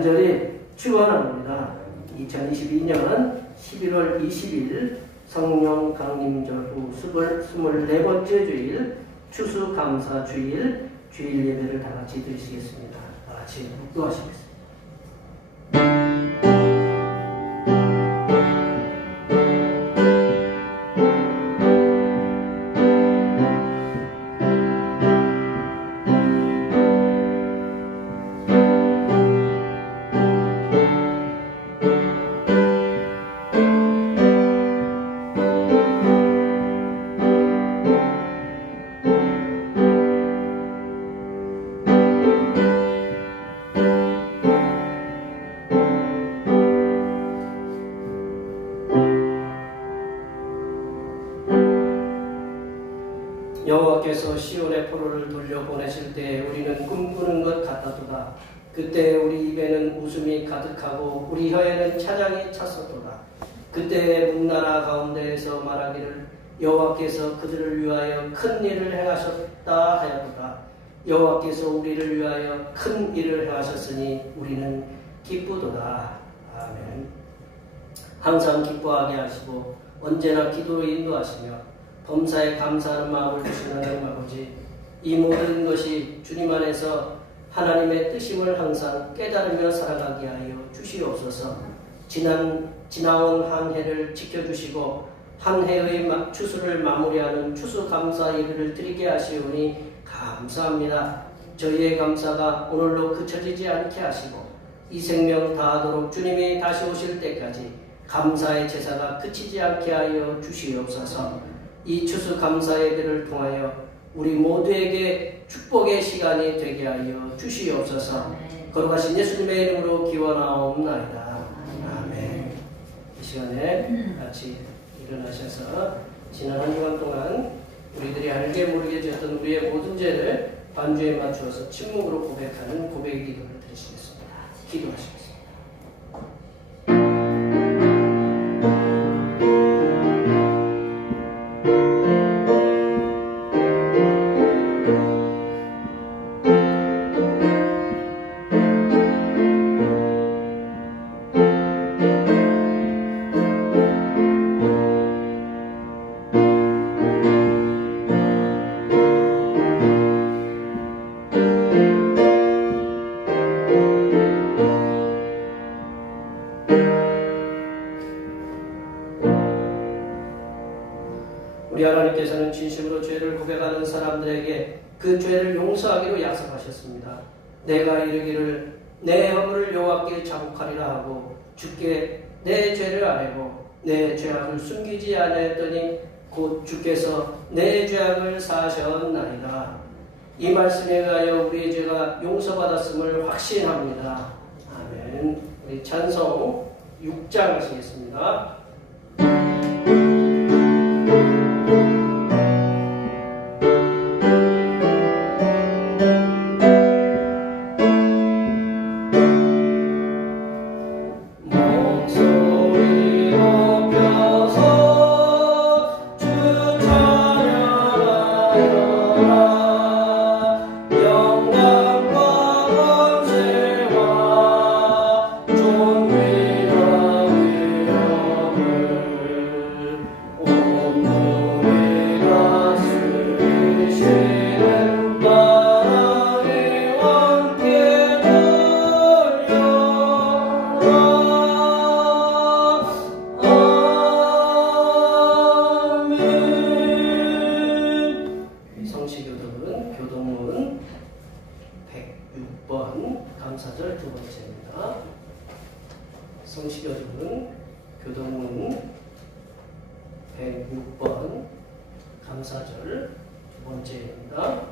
간절히 축원합니다. 2022년 11월 20일 성령 강림절 후 24번째 주일 추수감사주일 주일 예배를 다 같이 드리시겠습니다. 다 같이 묵도하시겠습니다. 여호와께서 시온의 포로를 돌려보내실 때 우리는 꿈꾸는 것 같았도다. 그때 우리 입에는 웃음이 가득하고 우리 혀에는 찬양이 찼었도다. 그때 문나라 가운데에서 말하기를 여호와께서 그들을 위하여 큰 일을 행하셨다 하였도다. 여호와께서 우리를 위하여 큰 일을 행하셨으니 우리는 기쁘도다. 아멘. 항상 기뻐하게 하시고 언제나 기도로 인도하시며 범사에 감사하는 마음을 주시는 하나님 아버지, 이 모든 것이 주님 안에서 하나님의 뜻임을 항상 깨달으며 살아가게 하여 주시옵소서. 지나온 한 해를 지켜주시고 한 해의 추수를 마무리하는 추수감사 예배를 드리게 하시오니 감사합니다. 저희의 감사가 오늘로 그쳐지지 않게 하시고 이 생명 다하도록 주님이 다시 오실 때까지 감사의 제사가 그치지 않게 하여 주시옵소서. 이 추수감사 예배를 통하여 우리 모두에게 축복의 시간이 되게 하여 주시옵소서. 거룩하신 예수님의 이름으로 기원하옵나이다. 아멘. 이 시간에 같이 일어나셔서 지난 한 주간 동안 우리들이 알게 모르게 지었던 우리의 모든 죄를 반주에 맞추어서 침묵으로 고백하는 고백의 기도를 드리시겠습니다. 기도하시겠습니다. 우리 하나님께서는 진심으로 죄를 고백하는 사람들에게 그 죄를 용서하기로 약속하셨습니다. 내가 이르기를 내 허물을 여호와께 자복하리라 하고 주께 내 죄를 아뢰고 내 죄악을 숨기지 아니하였더니 곧 주께서 내 죄악을 사하셨나이다. 이 말씀에 의하여 우리의 죄가 용서받았음을 확신합니다. 아멘. 우리 찬송 6장 하시겠습니다. 교동문 106번 감사절 두 번째입니다. 성시교동은 교동문 106번 감사절 두 번째입니다.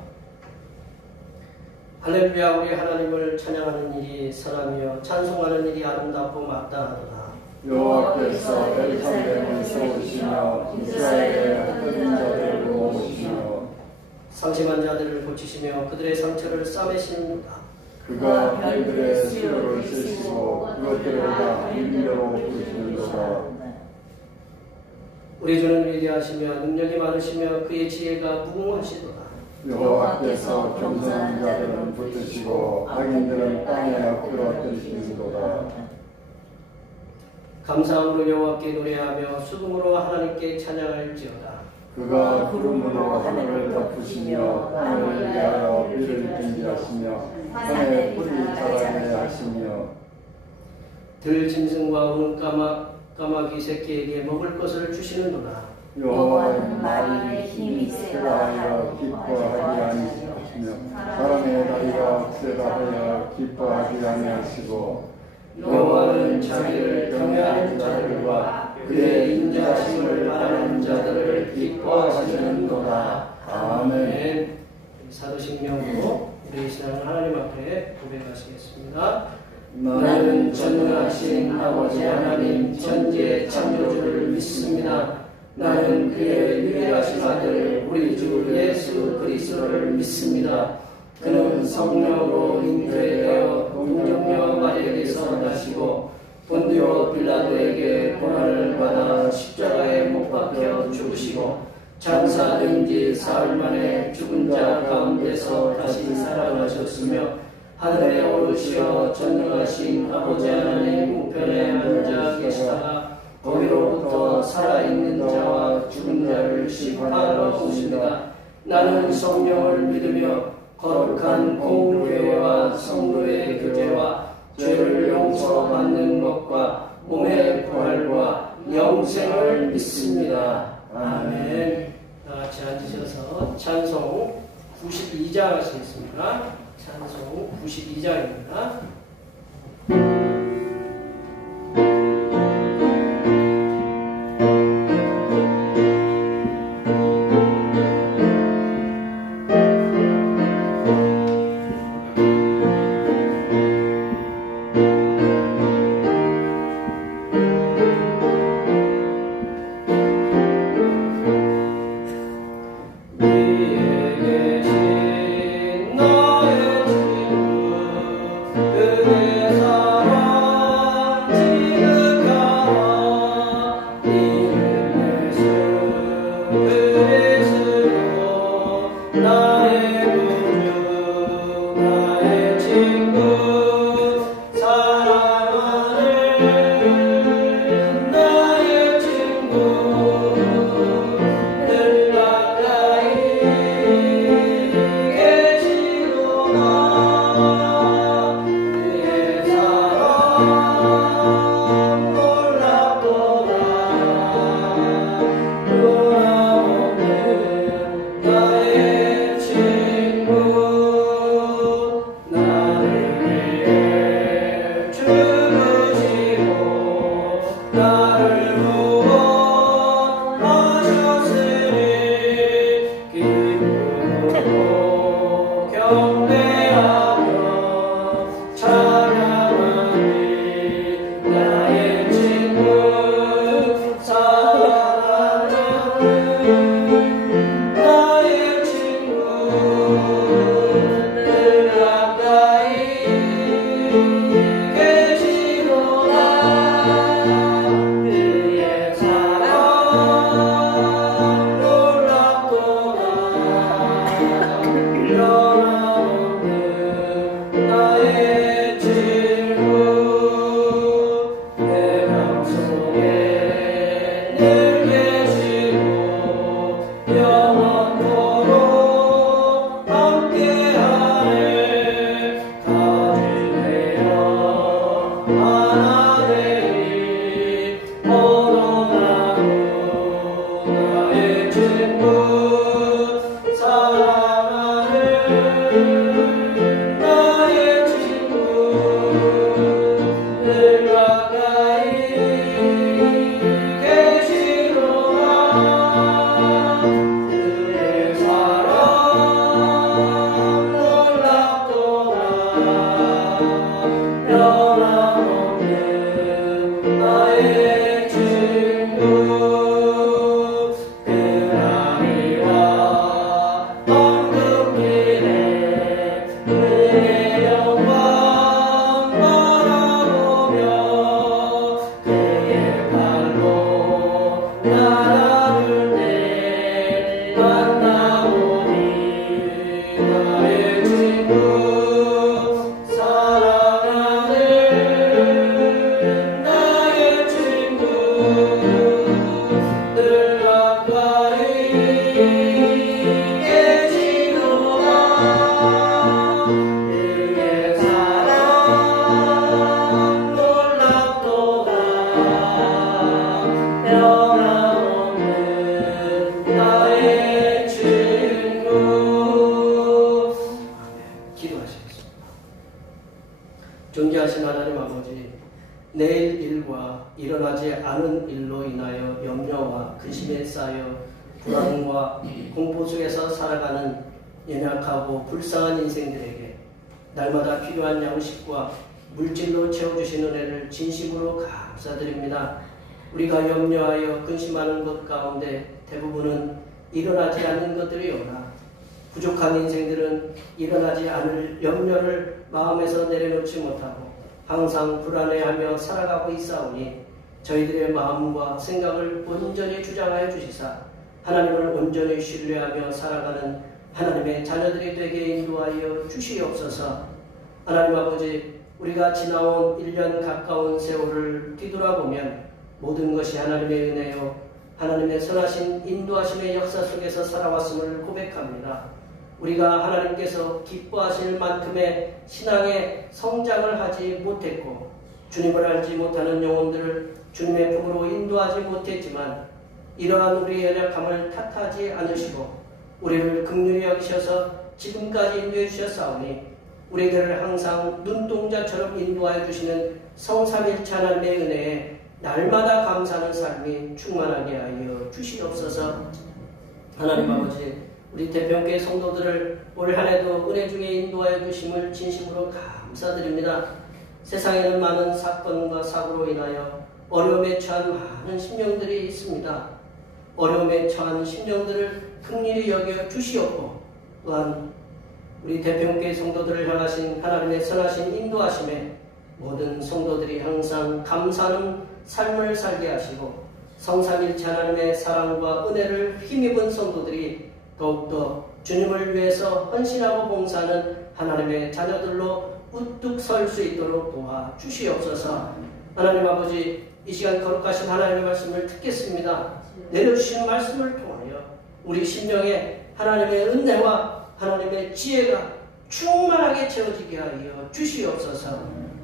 할렐루야. 우리 하나님을 찬양하는 일이 선하며 찬송하는 일이 아름답고 마땅하도다. 여호와께서 예루살렘을 세우시며 이스라엘의 흩어진 자들을 모으시며 상심한 자들을 고치시며 그들의 상처를 싸매시는도다. 그가 별들의 수요를 쓰시고 그것들을 다 인대로 부르시는도다. 우리 주는 위대하시며 능력이 많으시며 그의 지혜가 무궁하시도다. 여호와께서 겸손한 자들은 붙드시고 악인들은 땅에 엎드려 뜨시는도다. 감사함으로 여호와께 노래하며 수금으로 하나님께 찬양할지어다. 그가 구름으로 하늘을 덮으시며 땅을 위하여 비를 준비하시며 산에 풀이 자라게 하시며 들 짐승과 우는 까마귀 새끼에게 먹을 것을 주시는도다. 여호와는 마리의 힘이 세다 하여 기뻐하지 아니하시며 사람의 다리가 세다 하여 기뻐하지 아니하시고 여호와는 자기를 경외하는 자들과 그의 인자하심을 바라는 자들을 기뻐하시는도다. 아멘. 사도신명으로 우리 신앙을 하나님 앞에 고백하시겠습니다. 나는 전능하신 아버지 하나님 천지의 창조주를 믿습니다. 나는 그의 유일하신 아들 우리 주 예수 그리스도를 믿습니다. 그는 성령으로 잉태되어 동정녀 마리아에게서 나시고 본디오 빌라도에게 고난을 받아 십자가에 못 박혀 죽으시고 장사된 지 사흘 만에 죽은 자 가운데서 다시 살아나셨으며 하늘에 오르시어 전능하신 아버지 하나님 우편에 앉아 계시다가 거기로부터 살아있는 자와 죽은 자를 심판하러 오십니다. 나는 성령을 믿으며 거룩한 공교회와 성도의 교제와 죄를 용서받는 것과 몸의 부활과 영생을 믿습니다. 아멘. 다 같이 앉으셔서 찬송 92장 하시겠습니다. 찬송 92장입니다. 나의 친구 사랑하는 하나님 아버지, 내일 일과 일어나지 않은 일로 인하여 염려와 근심에 쌓여 불안과 공포 속에서 살아가는 연약하고 불쌍한 인생들에게 날마다 필요한 양식과 물질로 채워주신 은혜를 진심으로 감사드립니다. 우리가 염려하여 근심하는 것 가운데 대부분은 일어나지 않는 것들이오나 부족한 인생들은 일어나지 않을 염려를 마음에서 내려놓지 못하고 항상 불안해하며 살아가고 있사오니 저희들의 마음과 생각을 온전히 주장하여 주시사 하나님을 온전히 신뢰하며 살아가는 하나님의 자녀들이 되게 인도하여 주시옵소서. 하나님 아버지, 우리가 지나온 1년 가까운 세월을 뒤돌아보면 모든 것이 하나님의 은혜요 하나님의 선하신 인도하심의 역사 속에서 살아왔음을 고백합니다. 우리가 하나님께서 기뻐하실 만큼의 신앙의 성장을 하지 못했고 주님을 알지 못하는 영혼들을 주님의 품으로 인도하지 못했지만 이러한 우리의 연약함을 탓하지 않으시고 우리를 긍휼히 여기셔서 지금까지 인도해 주셨사오니 우리들을 항상 눈동자처럼 인도하여 주시는 성삼일체 하나님의 은혜에 날마다 감사하는 삶이 충만하게 하여 주시옵소서. 하나님 아버지, 우리 대평교회 성도들을 올 한해도 은혜 중에 인도하여 주심을 진심으로 감사드립니다. 세상에는 많은 사건과 사고로 인하여 어려움에 처한 많은 심령들이 있습니다. 어려움에 처한 심령들을 긍휼히 여겨 주시옵고 또한 우리 대평교회 성도들을 향하신 하나님의 선하신 인도하심에 모든 성도들이 항상 감사하는 삶을 살게 하시고 성삼일체 하나님의 사랑과 은혜를 힘입은 성도들이 더욱더 주님을 위해서 헌신하고 봉사하는 하나님의 자녀들로 우뚝 설 수 있도록 도와주시옵소서. 하나님 아버지, 이 시간 거룩하신 하나님의 말씀을 듣겠습니다. 내려주신 말씀을 통하여 우리 심령에 하나님의 은혜와 하나님의 지혜가 충만하게 채워지게 하여 주시옵소서.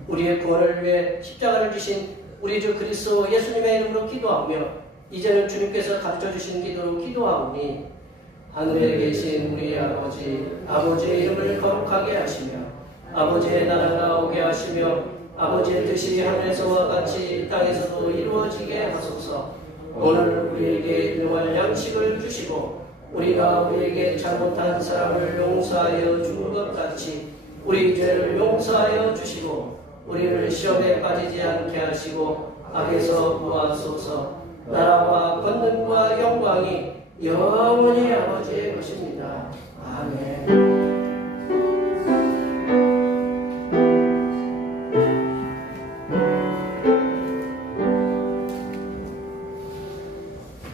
우리의 구원을 위해 십자가를 지신 우리 주 그리스도 예수님의 이름으로 기도하며 이제는 주님께서 가르쳐주신 기도로 기도하오니 하늘에 계신 우리 아버지의 이름을 거룩하게 하시며 아버지의 나라가 오게 하시며 아버지의 뜻이 하늘에서와 같이 땅에서도 이루어지게 하소서. 오늘 우리에게 일용할 양식을 주시고 우리가 우리에게 잘못한 사람을 용서하여 준 것 같이 우리 죄를 용서하여 주시고 우리를 시험에 빠지지 않게 하시고 악에서 구하소서. 나라와 권능과 영광이 영원히 아버지의 것입니다. 아멘.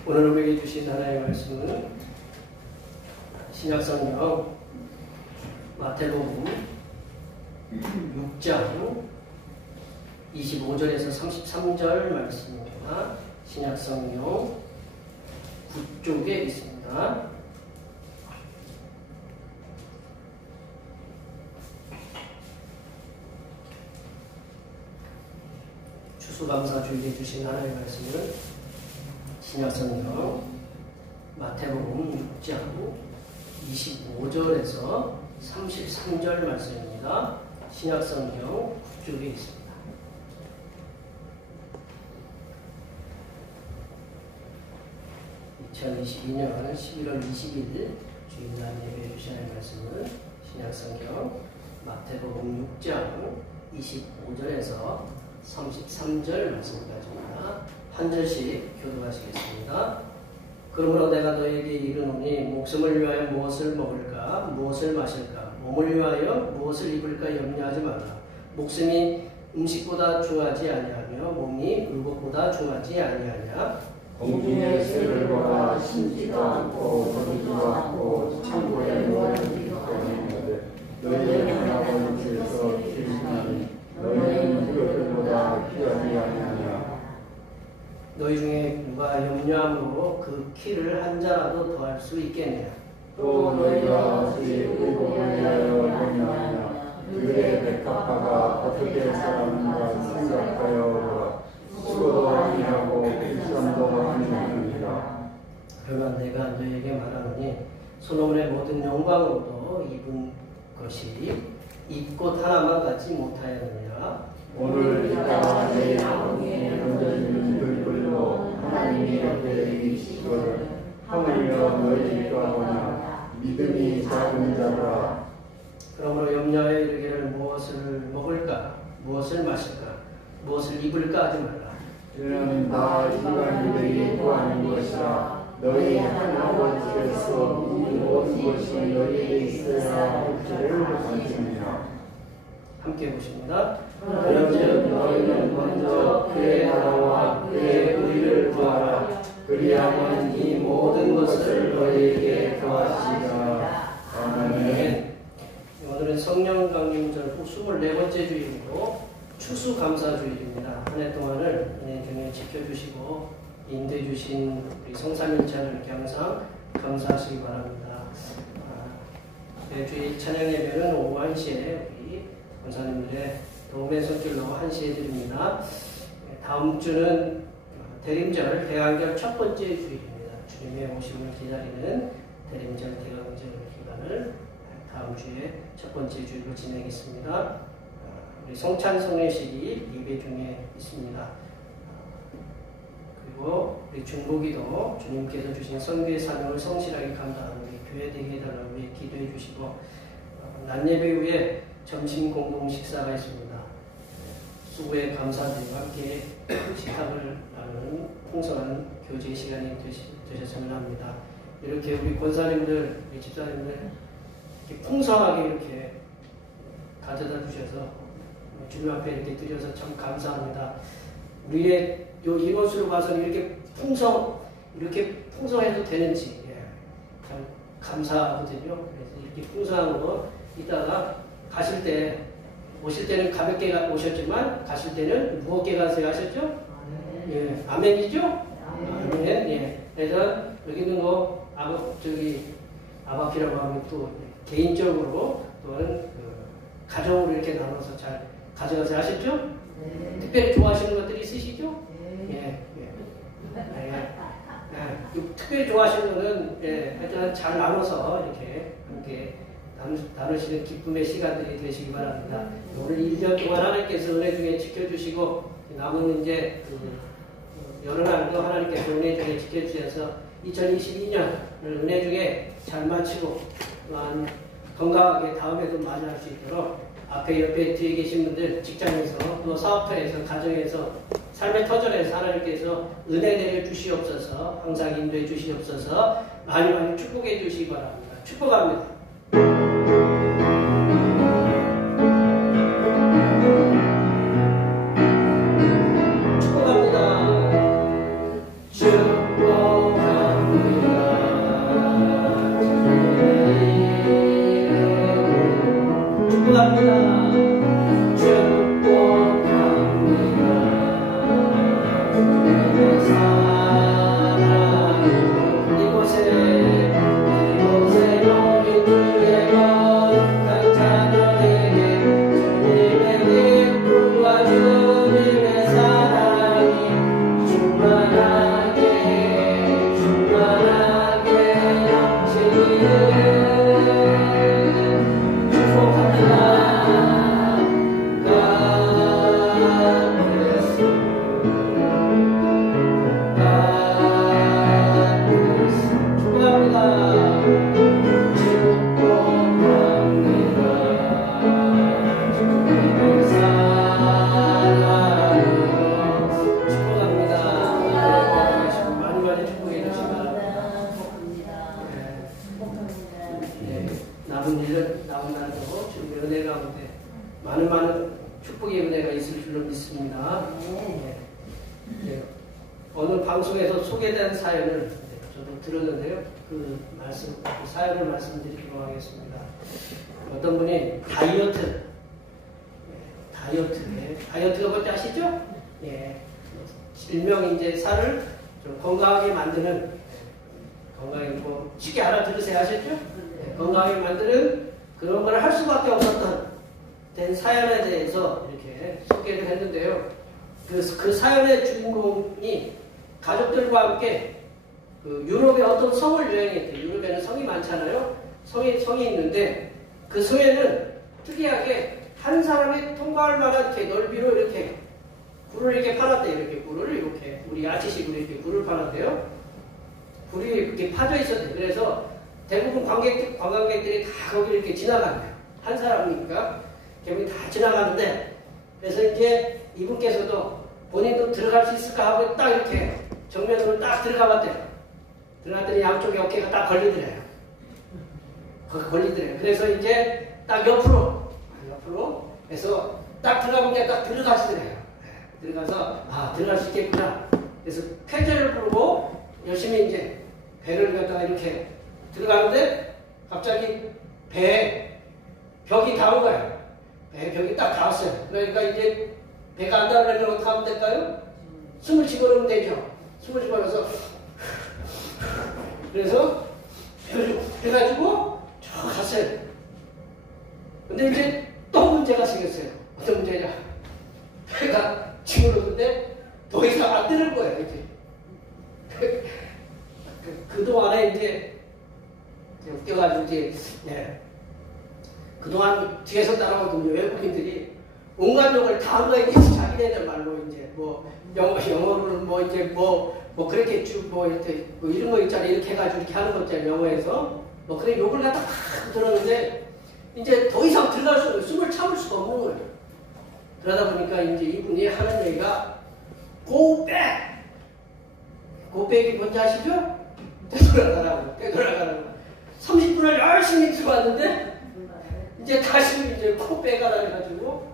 오늘 우리에게 주신 하나님의 말씀은 신약성경 마태복음 6장 25절에서 33절 말씀입니다. 신약성경 9쪽에 있습니다. 추수감사주일에 주신 하나님의 말씀은 신약성경 마태복음 6장 25절에서 33절 말씀입니다. 신약성경 9쪽에 있습니다. 2022년 11월 20일 주일날 예배해 주시는 말씀은 신약성경 마태복음 6장 25절에서 33절 말씀까지입니다. 한 절씩 교도하시겠습니다. 그러므로 내가 너에게 이르노니 목숨을 위하여 무엇을 먹을까 무엇을 마실까 몸을 위하여 무엇을 입을까 염려하지 말라. 목숨이 음식보다 중하지 아니하며 몸이 물것보다 중하지 아니하냐. 공중의 새들보다 심지도 않고 거두지도 않고 창고에 놓아두지도 않는데 너희의 하나님께서 기르시나니 너희는 그것들보다 귀하지 아니하냐. 너희 중에 누가 염려함으로 그 키를 한 자라도 더할 수 있겠느냐. 또 너희가 어찌 의복을 위하여 염려하냐. 그의 백합화가 어떻게 자라는가 생각하여 보라. 수고도 아니하고 일선도 아니하느니라. 그러나 내가 너희에게 말하노니 솔로몬의 모든 영광으로도 입은 것이 이 꽃 하나만 갖지 못하였느니라. 오늘 이따가 내일 아버지의 던져지는 들불로 하나님이 옆에 계시거든 하물며 너희 집과 보냐 믿음이 작은 자라. 그러므로 염려에 이르기를 무엇을 먹을까 무엇을 마실까 무엇을 입을까 하지 말라. 이는 다 인간들이 구하는 것이라. 너희 한 아버지께서 이 모든 것이 너희에게 있어야 할 줄을 아십니다. 함께 보십니다. 그런즉 너희는 먼저 그의 나라와 그의 의를 구하라. 그리하면 이 모든 것을 너희에게 더하시리라. 아멘. 오늘은 성령 강림절 후 24번째 주일이고 추수감사주일입니다. 한 해 동안을 은혜 중에 지켜주시고 인도해 주신 우리 성삼일차를 이렇게 항상 감사하시기 바랍니다. 매주일 찬양 예배는 오후 1시에 우리 권사님들의 도움의 손길로 1시에 드립니다. 다음 주는 대림절, 대강절 첫 번째 주일입니다. 주님의 오심을 기다리는 대림절, 대강절 기간을 다음 주에 첫 번째 주일로 지내겠습니다. 우리 성찬 성례식이 예배 중에 있습니다. 그리고 우리 중보기도 주님께서 주신 선교의 사명을 성실하게 감당하는 우리 교회 되게 해달라고 우리 기도해 주시고 낮 예배 후에 점심 공동 식사가 있습니다. 수고의 감사들과 함께 식탁을 나누는 풍성한 교제 시간이 되셨으면 합니다. 이렇게 우리 권사님들, 우리 집사님들 이렇게 풍성하게 이렇게 가져다 주셔서 주님 앞에 이렇게 드려서 참 감사합니다. 우리의 이곳으로 가서는 이렇게 풍성해도 되는지 참 감사하거든요. 그래서 이렇게 풍성한 거 이따가 가실 때 오실 때는 가볍게 오셨지만 가실 때는 무겁게 가세요 하셨죠? 예, 아멘이죠? 아멘. 예. 그래서 여기 있는 거 아바피라고 하면 또 개인적으로 또는 가정으로 이렇게 나눠서 잘 가져가세요 하셨죠? 네. 특별히 좋아하시는 것들이 있으시죠? 네. 특별히 좋아하시는 거는 하여튼 잘 나눠서 이렇게 함께 나누시는 기쁨의 시간들이 되시기 바랍니다. 오늘 1년 동안 하나님께서 은혜 중에 지켜주시고 남은 이제 여러 날도 하나님께서 은혜 중에 지켜주셔서 2022년을 은혜 중에 잘 마치고 또한 건강하게 다음에도 맞이할 수 있도록 앞에 옆에 뒤에 계신 분들 직장에서 또 사업터에서 가정에서 삶의 터전에서 하나님께서 은혜 내려 주시옵소서 항상 인도해 주시옵소서 많이 많이 축복해 주시기 바랍니다. 축복합니다. 많은 축복의 은혜가 있을 줄로 믿습니다. 어느 방송에서 소개된 사연을 저도 들었는데요. 그 사연을 말씀드리도록 하겠습니다. 어떤 분이 다이어트가 뭔지 아시죠? 일명 이제 살을 좀 건강하게 만드는, 건강하게 뭐 쉽게 알아들으세요 하셨죠? 건강하게 만드는 그런 걸 할 수밖에 없었던 된 사연에 대해서 이렇게 소개를 했는데요. 그 사연의 주인공이 가족들과 함께 그 유럽의 어떤 성을 여행했대요. 유럽에는 성이 많잖아요. 성이 있는데 그 성에는 특이하게 한 사람이 통과할 만한 이렇게 넓이로 이렇게 굴을 이렇게 파놨대요. 이렇게 굴을 이렇게 우리 아치식으로 이렇게 굴을 파놨대요. 굴이 이렇게 파져 있었대요. 그래서 대부분 관광객들이 다 거기를 이렇게 지나간대요. 한 사람이니까 대부분 다 지나가는데, 그래서 이제 이분께서도 본인도 들어갈 수 있을까 하고 딱 이렇게 정면으로 딱 들어가 봤대요. 들어갔더니 양쪽에 어깨가 딱 걸리더래요. 거기 걸리더래요. 그래서 이제 딱 옆으로 해서 딱 들어가보니까 딱 들어가시더래요. 들어가서 들어갈 수 있겠구나. 그래서 쾌제를 부르고 열심히 이제 배를 갖다가 이렇게 들어가는데 갑자기 배에 벽이 닿은 거예요. 배 벽이 딱 닿았어요. 그러니까 이제 배가 안 닿으려면 어떻게 하면 될까요? 숨을 집어넣으면 되죠. 숨을 집어넣어서 그래서 해가지고 쭉 갔어요. 근데 이제 또 문제가 생겼어요. 어떤 문제냐? 배가 집어넣는데 더 이상 안 뜨는 거예요. 이제 그동안에 이제 웃겨가지고 이제 그동안 뒤에서 따라오던 외국인들이 온갖 욕을 다 한 거에 대해서 자기네들 말로 이제 뭐 영어를 뭐 이제 뭐 그렇게 쭉 뭐 이렇게 뭐 이런 거 있잖아요. 이렇게 해가지고 이렇게 하는 거 있잖아요. 영어에서 뭐 그런 욕을 갖다 다 들었는데 이제 더 이상 들어갈 수 없는, 숨을 참을 수가 없는 거예요. 그러다 보니까 이제 이분이 하는 얘기가 Go back! Go back이 뭔지 아시죠? 되돌아가라고. 30분을 열심히 들어왔는데 이제 다시 이제 코 빼가라 해가지고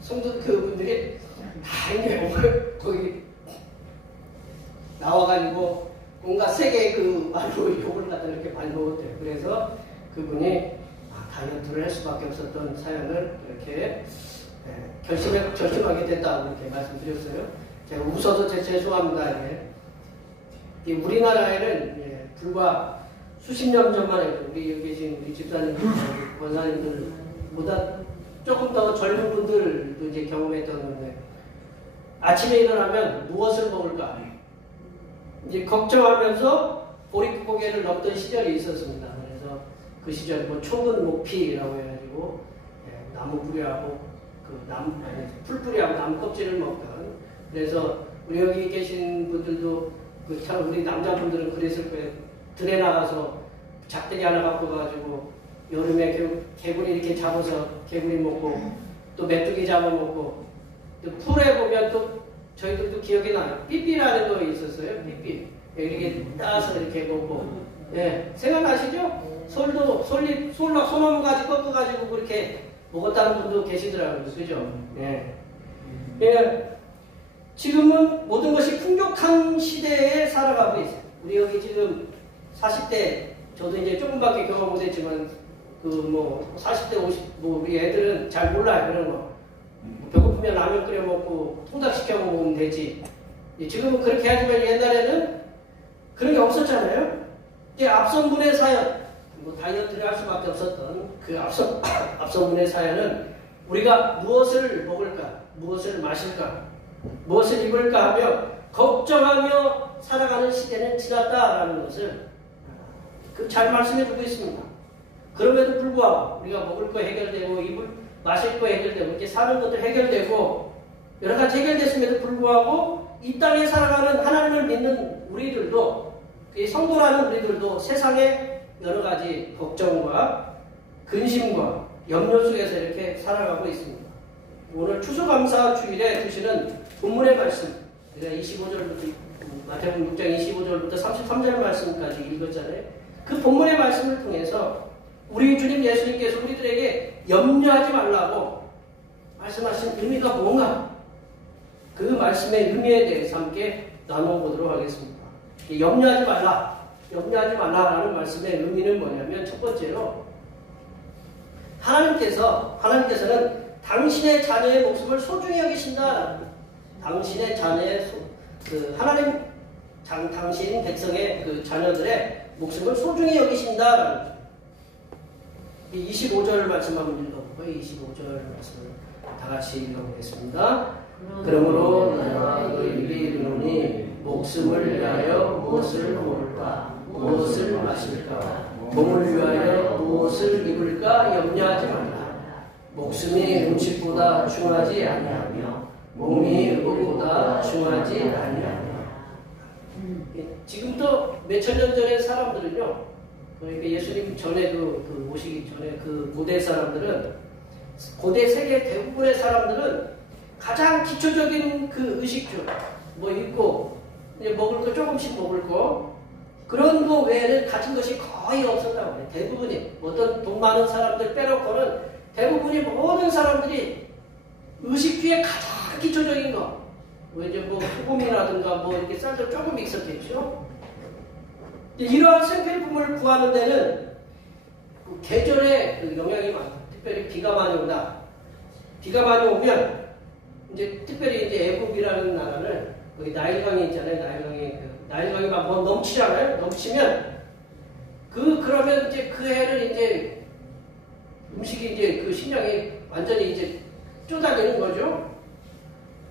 성도 그분들이 다 이제 거기 나와가지고 뭔가 세계 그 말로 욕을 갖다 이렇게 많이 먹었대요. 그래서 그분이 다이어트를 할 수밖에 없었던 사연을 이렇게 결심하게 됐다고 이렇게 말씀드렸어요. 제가 웃어서 죄송합니다. 우리나라에는 불과 수십 년 전만 해도 우리 여기 계신 우리 집사님, 권사님들보다 조금 더 젊은 분들도 이제 경험했던 건데, 아침에 일어나면 무엇을 먹을까? 이제 걱정하면서 보릿고개를 넘던 시절이 있었습니다. 그래서 그 시절 뭐 초근 목피라고 해가지고 나무 뿌리하고 풀뿌리하고 나무 껍질을 먹던. 그래서 우리 여기 계신 분들도 우리 남자분들은 그랬을 거예요. 들에 나가서 작대기 하나 갖고 가지고 여름에 개구리 이렇게 잡아서 개구리 먹고 또 메뚜기 잡아먹고, 또 풀에 보면 또 저희들도 기억이 나요. 삐삐라는 거 있었어요. 삐삐 이렇게 따서 이렇게 먹고. 생각나시죠? 소나무 가지 꺾어가지고 그렇게 먹었다는 분도 계시더라고요. 그죠? 지금은 모든 것이 풍족한 시대에 살아가고 있어요. 우리 여기 지금 40대, 저도 이제 조금밖에 경험 못했지만, 40대, 50, 우리 애들은 잘 몰라요, 그런 거. 배고프면 라면 끓여 먹고, 통닭 시켜 먹으면 되지. 지금은 그렇게 하지만 옛날에는 그런 게 없었잖아요. 앞선 분의 사연, 다이어트를 할 수밖에 없었던 그 앞선 분의 사연은 우리가 무엇을 먹을까, 무엇을 마실까, 무엇을 입을까 하며 걱정하며 살아가는 시대는 지났다라는 것을 잘 말씀해주고 있습니다. 그럼에도 불구하고 우리가 먹을 거 해결되고 마실 거 해결되고 이렇게 사는 것도 해결되고 여러 가지 해결됐음에도 불구하고 이 땅에 살아가는 하나님을 믿는 우리들도, 성도라는 우리들도 세상에 여러 가지 걱정과 근심과 염려 속에서 이렇게 살아가고 있습니다. 오늘 추수감사 주일에 드시는 본문의 말씀, 제가 25절부터 마태복음 6장 25절부터 33절 말씀까지 읽었잖아요. 그 본문의 말씀을 통해서 우리 주님 예수님께서 우리들에게 염려하지 말라고 말씀하신 의미가 뭔가, 그 말씀의 의미에 대해서 함께 나눠보도록 하겠습니다. 염려하지 말라라는 말씀의 의미는 뭐냐면, 첫 번째로 하나님께서는 당신의 자녀의 목숨을 소중히 여기신다. 당신의 자녀의 당신 백성의 그 자녀들의 목숨을 소중히 여기신다라는 25절 말씀 한번 읽어볼까요? 25절 말씀을 다 같이 읽어보겠습니다. 그러므로 내가 너희에게 이르노니 목숨을 위하여 무엇을 먹을까, 무엇을 마실까, 몸을 위하여 무엇을 입을까 염려하지 말라. 목숨이 음식보다 중하지 아니하며 몸이 의복보다 중하지 아니하며. 지금도 몇천 년 전의 사람들은요, 그러니까 예수님 전에 오시기 전에 그 고대 사람들은, 고대 세계 대부분의 사람들은 가장 기초적인 그 의식주, 뭐 있고 이제 먹을 거 조금씩 먹을 거, 그런 거 외에는 가진 것이 거의 없었다고 해요. 대부분이, 어떤 돈 많은 사람들 빼놓고는 대부분이 모든 사람들이 의식주의 가장 기초적인 거, 뭐 이제 뭐 소금이라든가 뭐 이렇게 쌀도 조금 있었겠죠. 이러한 생필품을 구하는 데는 그 계절에 그 영향이 많다. 특별히 비가 많이 온다. 비가 많이 오면 이제 특별히 이제 애국이라는 나라는 거기 나일강이 있잖아요. 나일강이 막 넘치잖아요. 넘치면 그러면 이제 그 해를 이제 음식이 이제 그 식량이 완전히 이제 쪼달리는 거죠.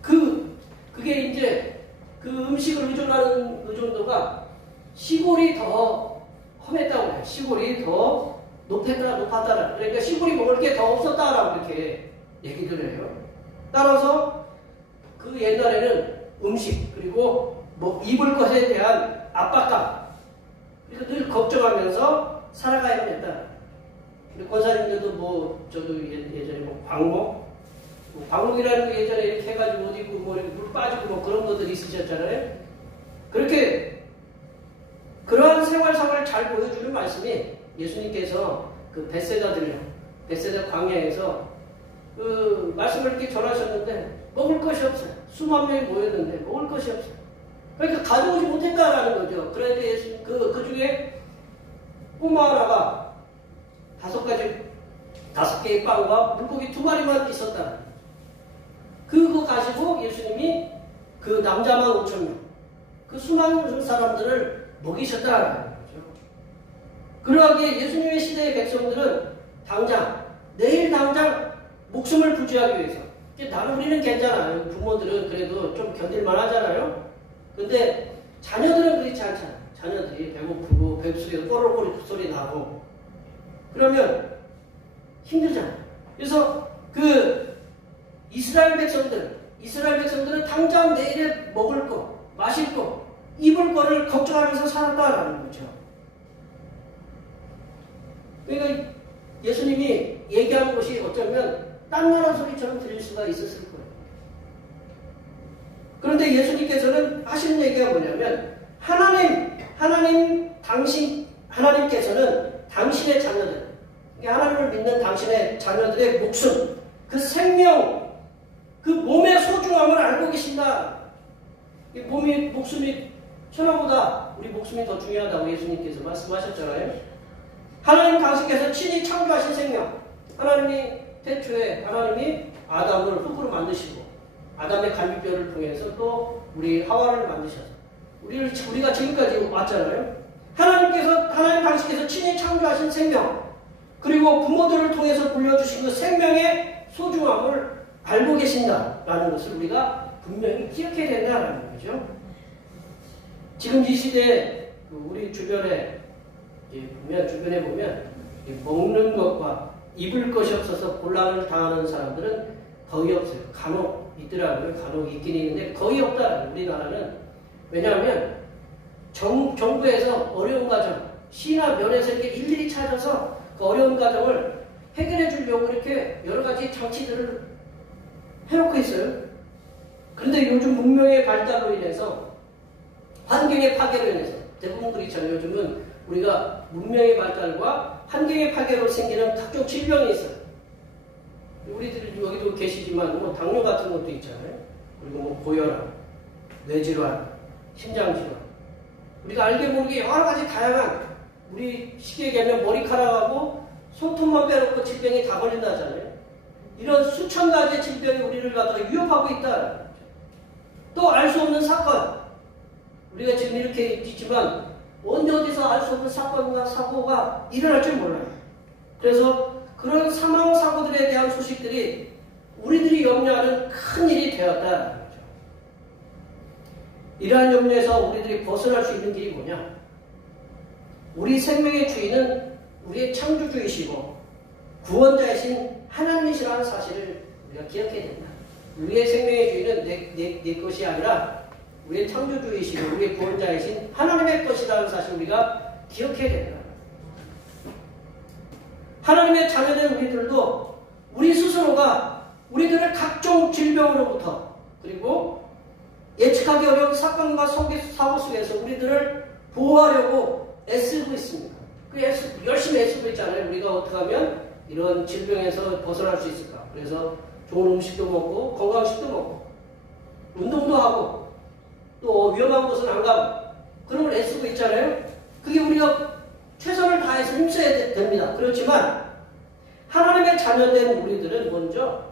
그게 이제 그 음식을 의존하는 의존도가 시골이 더 험했다고 해요. 시골이 더 높았다. 그러니까 시골이 먹을 게 더 없었다라고 이렇게 얘기를 해요. 따라서 그 옛날에는 음식 그리고 뭐 입을 것에 대한 압박감, 그래서 늘 걱정하면서 살아가야 된다. 권사님들도 뭐 저도 예전에 뭐 광목이라는 거 예전에 이렇게 해가지고 어디 있고 뭐 이렇게 물 빠지고 뭐 그런 것들이 있으셨잖아요. 그렇게 그러한 생활상을 잘 보여주는 말씀이 예수님께서 그 벳세다 광야에서 그 말씀을 이렇게 전하셨는데 먹을 것이 없어요. 수만 명이 모였는데 먹을 것이 없어요. 그러니까 가져오지 못했다라는 거죠. 그런데 예수님 그 중에 꼬마 하나가 5개의 빵과 물고기 2마리만 있었다. 그거 가지고 예수님이 그 남자만 5,000명, 그 수많은 사람들을 먹이셨다라는 거죠. 그러하기에 예수님의 시대의 백성들은 내일 당장 목숨을 부지하기 위해서, 나는 우리는 괜찮아요. 부모들은 그래도 좀 견딜만 하잖아요. 근데 자녀들은 그렇지 않잖아요. 자녀들이 배고프고 뱃속에서 꼬르륵 소리 나고 그러면 힘들잖아요. 그래서 그 이스라엘 백성들은 당장 내일에 먹을 거, 마실 거, 입을 거를 걱정하면서 살았다라는 거죠. 그러니까 예수님이 얘기한 것이 어쩌면 딴 나라 소리처럼 들릴 수가 있었을 거예요. 그런데 예수님께서는 하시는 얘기가 뭐냐면 하나님께서는 당신의 자녀들, 하나님을 믿는 당신의 자녀들의 목숨, 그 생명, 그 몸의 소중함을 알고 계신다. 목숨이 천하보다 우리 목숨이 더 중요하다고 예수님께서 말씀하셨잖아요. 하나님 당신께서 친히 창조하신 생명, 하나님이 태초에 아담을 흙으로 만드시고 아담의 갈비뼈를 통해서 또 우리 하와를 만드셔서 우리가 지금까지 왔잖아요. 하나님 당신께서 친히 창조하신 생명, 그리고 부모들을 통해서 물려주신 그 생명의 소중함을 알고 계신다라는 것을 우리가 분명히 기억해야 된다라는 거죠. 지금 이 시대에 우리 주변에 보면 먹는 것과 입을 것이 없어서 곤란을 당하는 사람들은 거의 없어요. 간혹 있더라고요. 간혹 있긴 있는데 거의 없다. 우리나라는. 왜냐하면 정부에서 어려운 가정, 시나 면에서 이렇게 일일이 찾아서 그 어려운 가정을 해결해 주려고 이렇게 여러 가지 장치들을 해놓고 있어요. 그런데 요즘 문명의 발달로 인해서, 환경의 파괴로 인해서, 대부분 그렇잖아요. 요즘은 우리가 문명의 발달과 환경의 파괴로 생기는 각종 질병이 있어요. 우리들이 여기도 계시지만 뭐 당뇨 같은 것도 있잖아요. 그리고 뭐 고혈압, 뇌질환, 심장질환, 우리가 알게 모르게 여러 가지 다양한, 우리 쉽게 얘기하면 머리카락하고 손톱만 빼놓고 질병이 다 걸린다 하잖아요. 이런 수천 가지의 질병이 우리를 갖다가 위협하고 있다. 또 알 수 없는 사건, 우리가 지금 이렇게 있지만 언제 어디서 알 수 없는 사건과 사고가 일어날 줄 몰라요. 그래서 그런 사망 사고들에 대한 소식들이 우리들이 염려하는 큰 일이 되었다는 거죠. 이러한 염려에서 우리들이 벗어날 수 있는 길이 뭐냐? 우리 생명의 주인은 우리의 창조주이시고 구원자이신 하나님이시라는 사실을 우리가 기억해야 된다. 우리의 생명의 주인은 내 것이 아니라 우리의 창조주이시고 우리의 구원자이신 하나님의 것이라는 사실을 우리가 기억해야 된다. 하나님의 자녀된 우리들도 우리 스스로가 우리들을 각종 질병으로부터 그리고 예측하기 어려운 사건과 사고 속에서 우리들을 보호하려고 애쓰고 있습니다. 열심히 애쓰고 있잖아요. 우리가 어떻게 하면 이런 질병에서 벗어날 수 있을까? 그래서 좋은 음식도 먹고 건강식도 먹고 운동도 하고 또 위험한 곳은 안 가고 그런 걸 애쓰고 있잖아요. 그게 우리가 최선을 다해서 힘써야 됩니다. 그렇지만 하나님의 자녀된 우리들은 먼저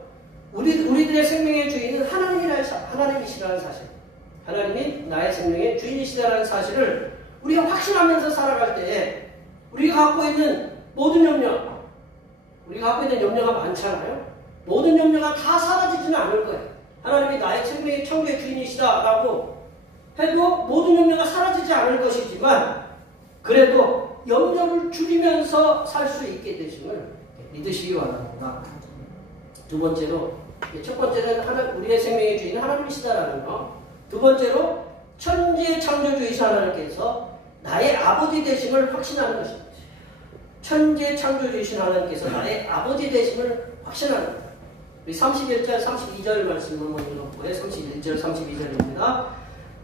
우리들의 생명의 주인은 하나님이시라는 사실, 하나님이 나의 생명의 주인이시라는 사실을 우리가 확신하면서 살아갈 때에 우리가 갖고 있는 모든 염려, 우리가 갖고 있는 염려가 많잖아요. 모든 염려가 다 사라지지는 않을 거예요. 하나님이 나의 생명의 천국의 주인이시다라고 해도 모든 염려가 사라지지 않을 것이지만 그래도 염려를 줄이면서 살 수 있게 되심을 믿으시기 바랍니다. 두 번째로, 첫 번째는 우리의 생명의 주인 하나님이시다라는 거. 두 번째로 천지의 창조주이신 하나님께서 나의 아버지 되심을 확신하는 것입니다. 천지의 창조주이신 하나님께서 나의 아버지 되심을 확신하는 것. 우리 31절, 32절 말씀을 한번 읽어보고요. 31절, 32절입니다.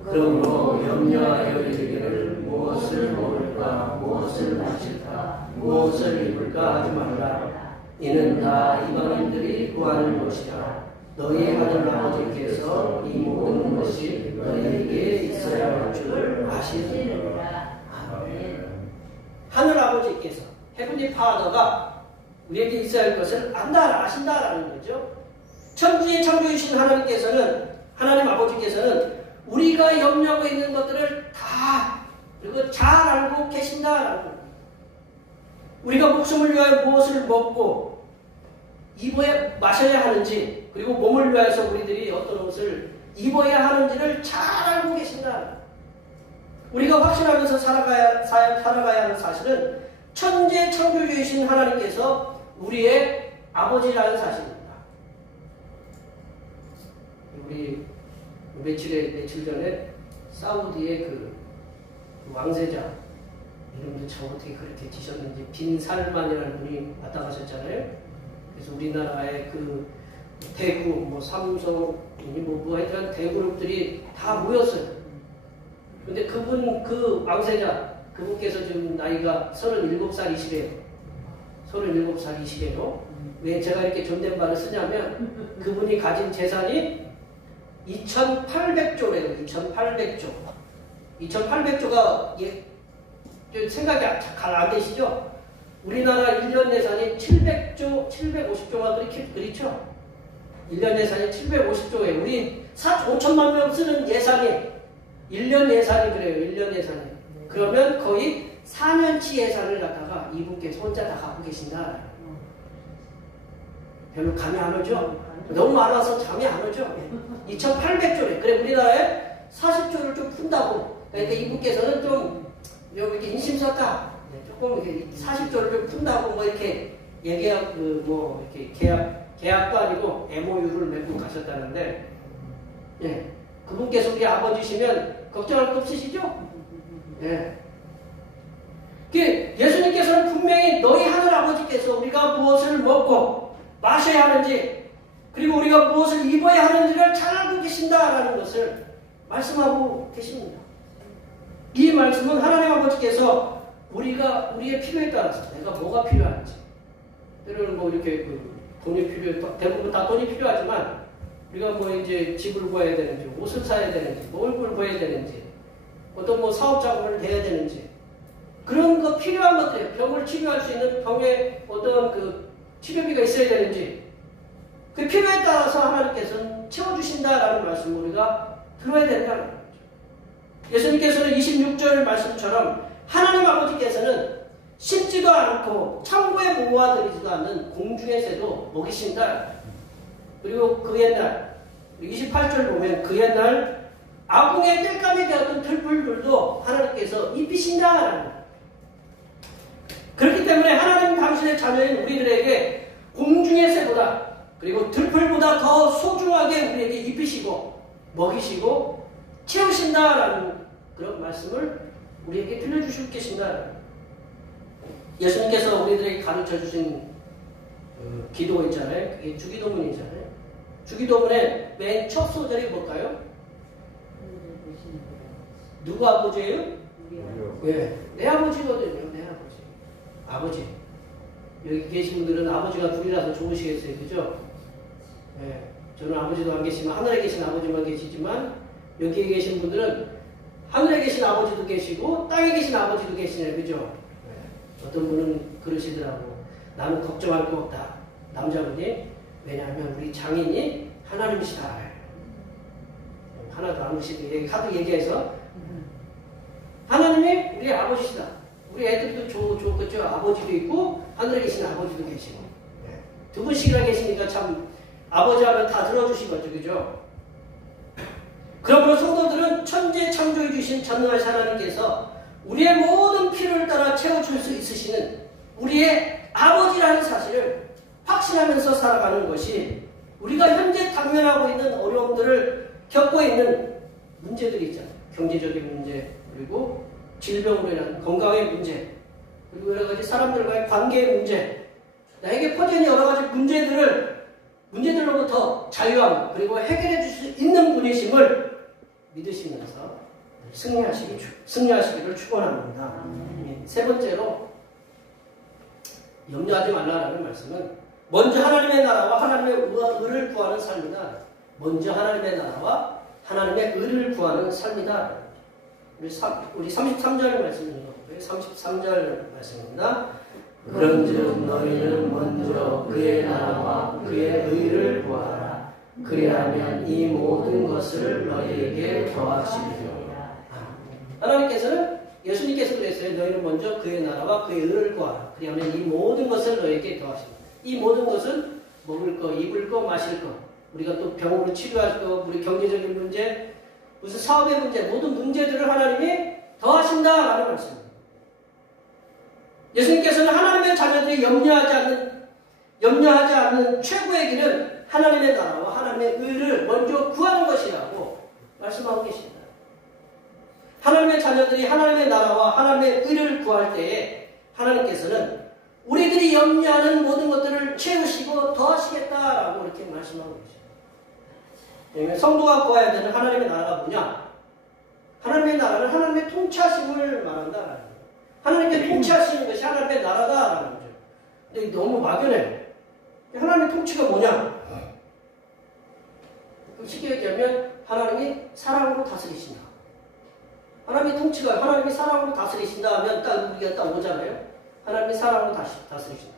그러므로 염려하여 이르기를 무엇을 먹을까, 무엇을 마실까, 무엇을 입을까 하지 말라. 이는 다 이방인들이 구하는 것이라. 너희 하늘 아버지께서 이 모든 것이 너희에게 있어야 할 줄을 아시느니라. 하늘 아버지께서, 헤븐리 파더가 우리에게 있어야 할 것을 안다, 아신다라는 거죠. 천지의 창조이신 하나님께서는, 하나님 아버지께서는 우리가 염려하고 있는 것들을 다 그리고 잘 알고 계신다라는 겁니다. 우리가 목숨을 위하여 무엇을 먹고 마셔야 하는지, 그리고 몸을 위하여서 우리들이 어떤 옷을 입어야 하는지를 잘 알고 계신다. 우리가 확신하면서 살아가야 하는 사실은 천재 창조주이신 하나님께서 우리의 아버지라는 사실입니다. 우리 며칠 전에 사우디의 그 왕세자 이름도 참 어떻게 그렇게 지셨는지 빈 살만이라는 분이 왔다 가셨잖아요. 그래서 우리나라의 그 대구, 삼성, 하여튼 대그룹들이 다 모였어요. 근데 그 왕세자, 그분께서 지금 나이가 37살이시래요. 37살이시래요. 왜 제가 이렇게 존댓말을 쓰냐면 그분이 가진 재산이 2,800조래요. 2,800조. 2,800조가 생각이 잘 안 되시죠? 우리나라 1년 예산이 700조, 750조가 그렇죠? 1년 예산이 750조예요. 우리 5천만 명 쓰는 예산이 1년 예산이 그래요. 1년 예산이. 그러면 거의 4년치 예산을 갖다가 이분께서 혼자 다 갖고 계신다. 별로 감이 안 오죠? 너무 많아서 감이 안 오죠? 2,800조래. 그래, 우리나라에 40조를 좀 푼다고. 그러니까 이분께서는 좀 이렇게 인심 썼다. 조금 이렇게 40조를 좀 푼다고 이렇게 얘기하고 이렇게 계약도 아니고 MOU를 맺고 가셨다는데, 예. 그분께서 우리 아버지시면 걱정할 거 없으시죠? 예. 예수님께서는 분명히 너희 하늘 아버지께서 우리가 무엇을 먹고 마셔야 하는지, 그리고 우리가 무엇을 입어야 하는지를 잘 알고 계신다라는 것을 말씀하고 계십니다. 이 말씀은 하나님 아버지께서 우리의 필요에 따라서 내가 뭐가 필요한지, 때로는 이렇게 돈이 대부분 다 돈이 필요하지만 우리가 이제 집을 구해야 되는지, 옷을 사야 되는지, 얼굴을 보여야 되는지, 어떤 사업 자금을 대야 되는지, 그런 거 필요한 것들, 병을 치료할 수 있는 병에 어떤 치료비가 있어야 되는지, 그 필요에 따라서 하나님께서는 채워주신다라는 말씀을 우리가 들어야 된다는 거죠. 예수님께서는 26절 말씀처럼 하나님 아버지께서는 심지도 않고 창고에 모아들이지도 않는 공중의 새도 먹이신다. 그리고 그 옛날 28절 보면 그 옛날 아궁의 땔감이 되었던 들풀들도 하나님께서 입히신다. 그렇기 때문에 하나님 당신의 자녀인 우리들에게 공중의 새보다 그리고 들풀보다 더 소중하게 우리에게 입히시고 먹이시고 채우신다라는 그런 말씀을 우리에게 들려주시고 계신다. 예수님께서 우리들에게 가르쳐주신 기도 있잖아요. 그게 주기도문이잖아요. 주기도문의 맨 첫 소절이 뭘까요? 누구 아버지예요? 예, 내 아버지거든요. 내 아버지. 아버지. 여기 계신 분들은 아버지가 둘이라서 좋으시겠어요. 그죠? 예, 저는 아버지도 안 계시지만 하늘에 계신 아버지만 계시지만 여기에 계신 분들은 하늘에 계신 아버지도 계시고 땅에 계신 아버지도 계시네요. 그죠? 예, 어떤 분은 그러시더라고. 나는 걱정할 거 없다. 남자분이. 왜냐하면 우리 장인이 하나님이시다. 하나도 안 오시고 하도 얘기해서 하나님이 우리 아버지시다. 우리 애들도 좋겠죠. 아버지도 있고 하늘에 계신 아버지도 계시고 두 분씩이나 계시니까 참 아버지 하면 다 들어주시거죠. 그죠? 그러므로 성도들은 천재 창조해 주신 전능하신 하나님께서 우리의 모든 필요를 따라 채워줄 수 있으시는 우리의 아버지라는 사실을 확신하면서 살아가는 것이 우리가 현재 당면하고 있는 어려움들을 겪고 있는 문제들이 있잖아요. 경제적인 문제, 그리고 질병으로 인한 건강의 문제, 그리고 여러 가지 사람들과의 관계의 문제, 나에게 퍼지는 여러 가지 문제들로부터 자유함, 그리고 해결해 줄 수 있는 분이심을 믿으시면서 승리하시기를 축원합니다. 세 번째로 염려하지 말라라는 말씀은 먼저 하나님의 나라와 하나님의 의를 구하는 삶이다. 먼저 하나님의 나라와 하나님의 의를 구하는 삶이다. 우리 33절 말씀입니다. 33절 말씀입니다. 그런즉 너희는 먼저 그의 나라와 그의 의를 구하라. 그리하면 이 모든 것을 너희에게 더하시리라. 하나님께서는 예수님께서 그랬어요. 너희는 먼저 그의 나라와 그의 의를 구하라. 그리하면 이 모든 것을 너희에게 더하시리라. 이 모든 것은 먹을 거, 입을 거, 마실 거, 우리가 또 병으로 치료할 거, 우리 경제적인 문제, 무슨 사업의 문제, 모든 문제들을 하나님이 더하신다라는 말씀입니다. 예수님께서는 하나님의 자녀들이 염려하지 않는 최고의 길은 하나님의 나라와 하나님의 의를 먼저 구하는 것이라고 말씀하고 계십니다. 하나님의 자녀들이 하나님의 나라와 하나님의 의를 구할 때에 하나님께서는 우리들이 염려하는 모든 것들을 채우시고 더하시겠다라고 이렇게 말씀하고 계십니다. 성도가 구해야 되는 하나님의 나라가 뭐냐? 하나님의 나라는 하나님의 통치하심을 말한다라는 거예요. 하나님께 통치하시는 것이 하나님의 나라다라는 거죠. 근데 너무 막연해요. 하나님의 통치가 뭐냐? 쉽게 얘기하면 하나님이 사랑으로 다스리신다. 하나님의 통치가 하나님이 사랑으로 다스리신다 하면 딱 우리가 딱 오잖아요. 하나님의 사랑으로 다스리신다.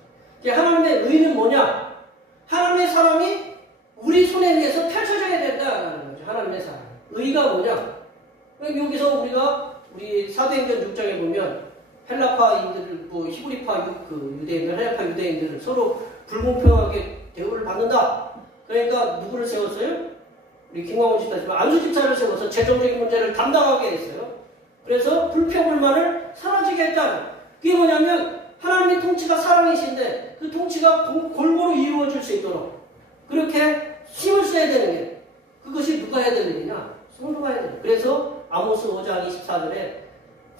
하나님의 의는 뭐냐? 하나님의 사랑이 우리 손에 의해서 펼쳐져야 된다는 거죠. 하나님의 사랑. 의가 뭐냐? 여기서 우리 사도행전 6장에 보면 헬라파인들, 히브리파 유대인들, 헬라파 유대인들을 서로 불공평하게 대우를 받는다. 그러니까 누구를 세웠어요? 우리 김광훈 집사지만 안수 집사를 세워서 재정적인 문제를 담당하게 했어요. 그래서 불평불만을 사라지게 했다. 그게 뭐냐면 하나님의 통치가 사랑이신데 그 통치가 골고루 이루어질 수 있도록 그렇게 힘을 써야 되는 게 그것이 누가 해야 되는 일이냐? 성도가 해야 되는. 그래서 아모스 5장 24절에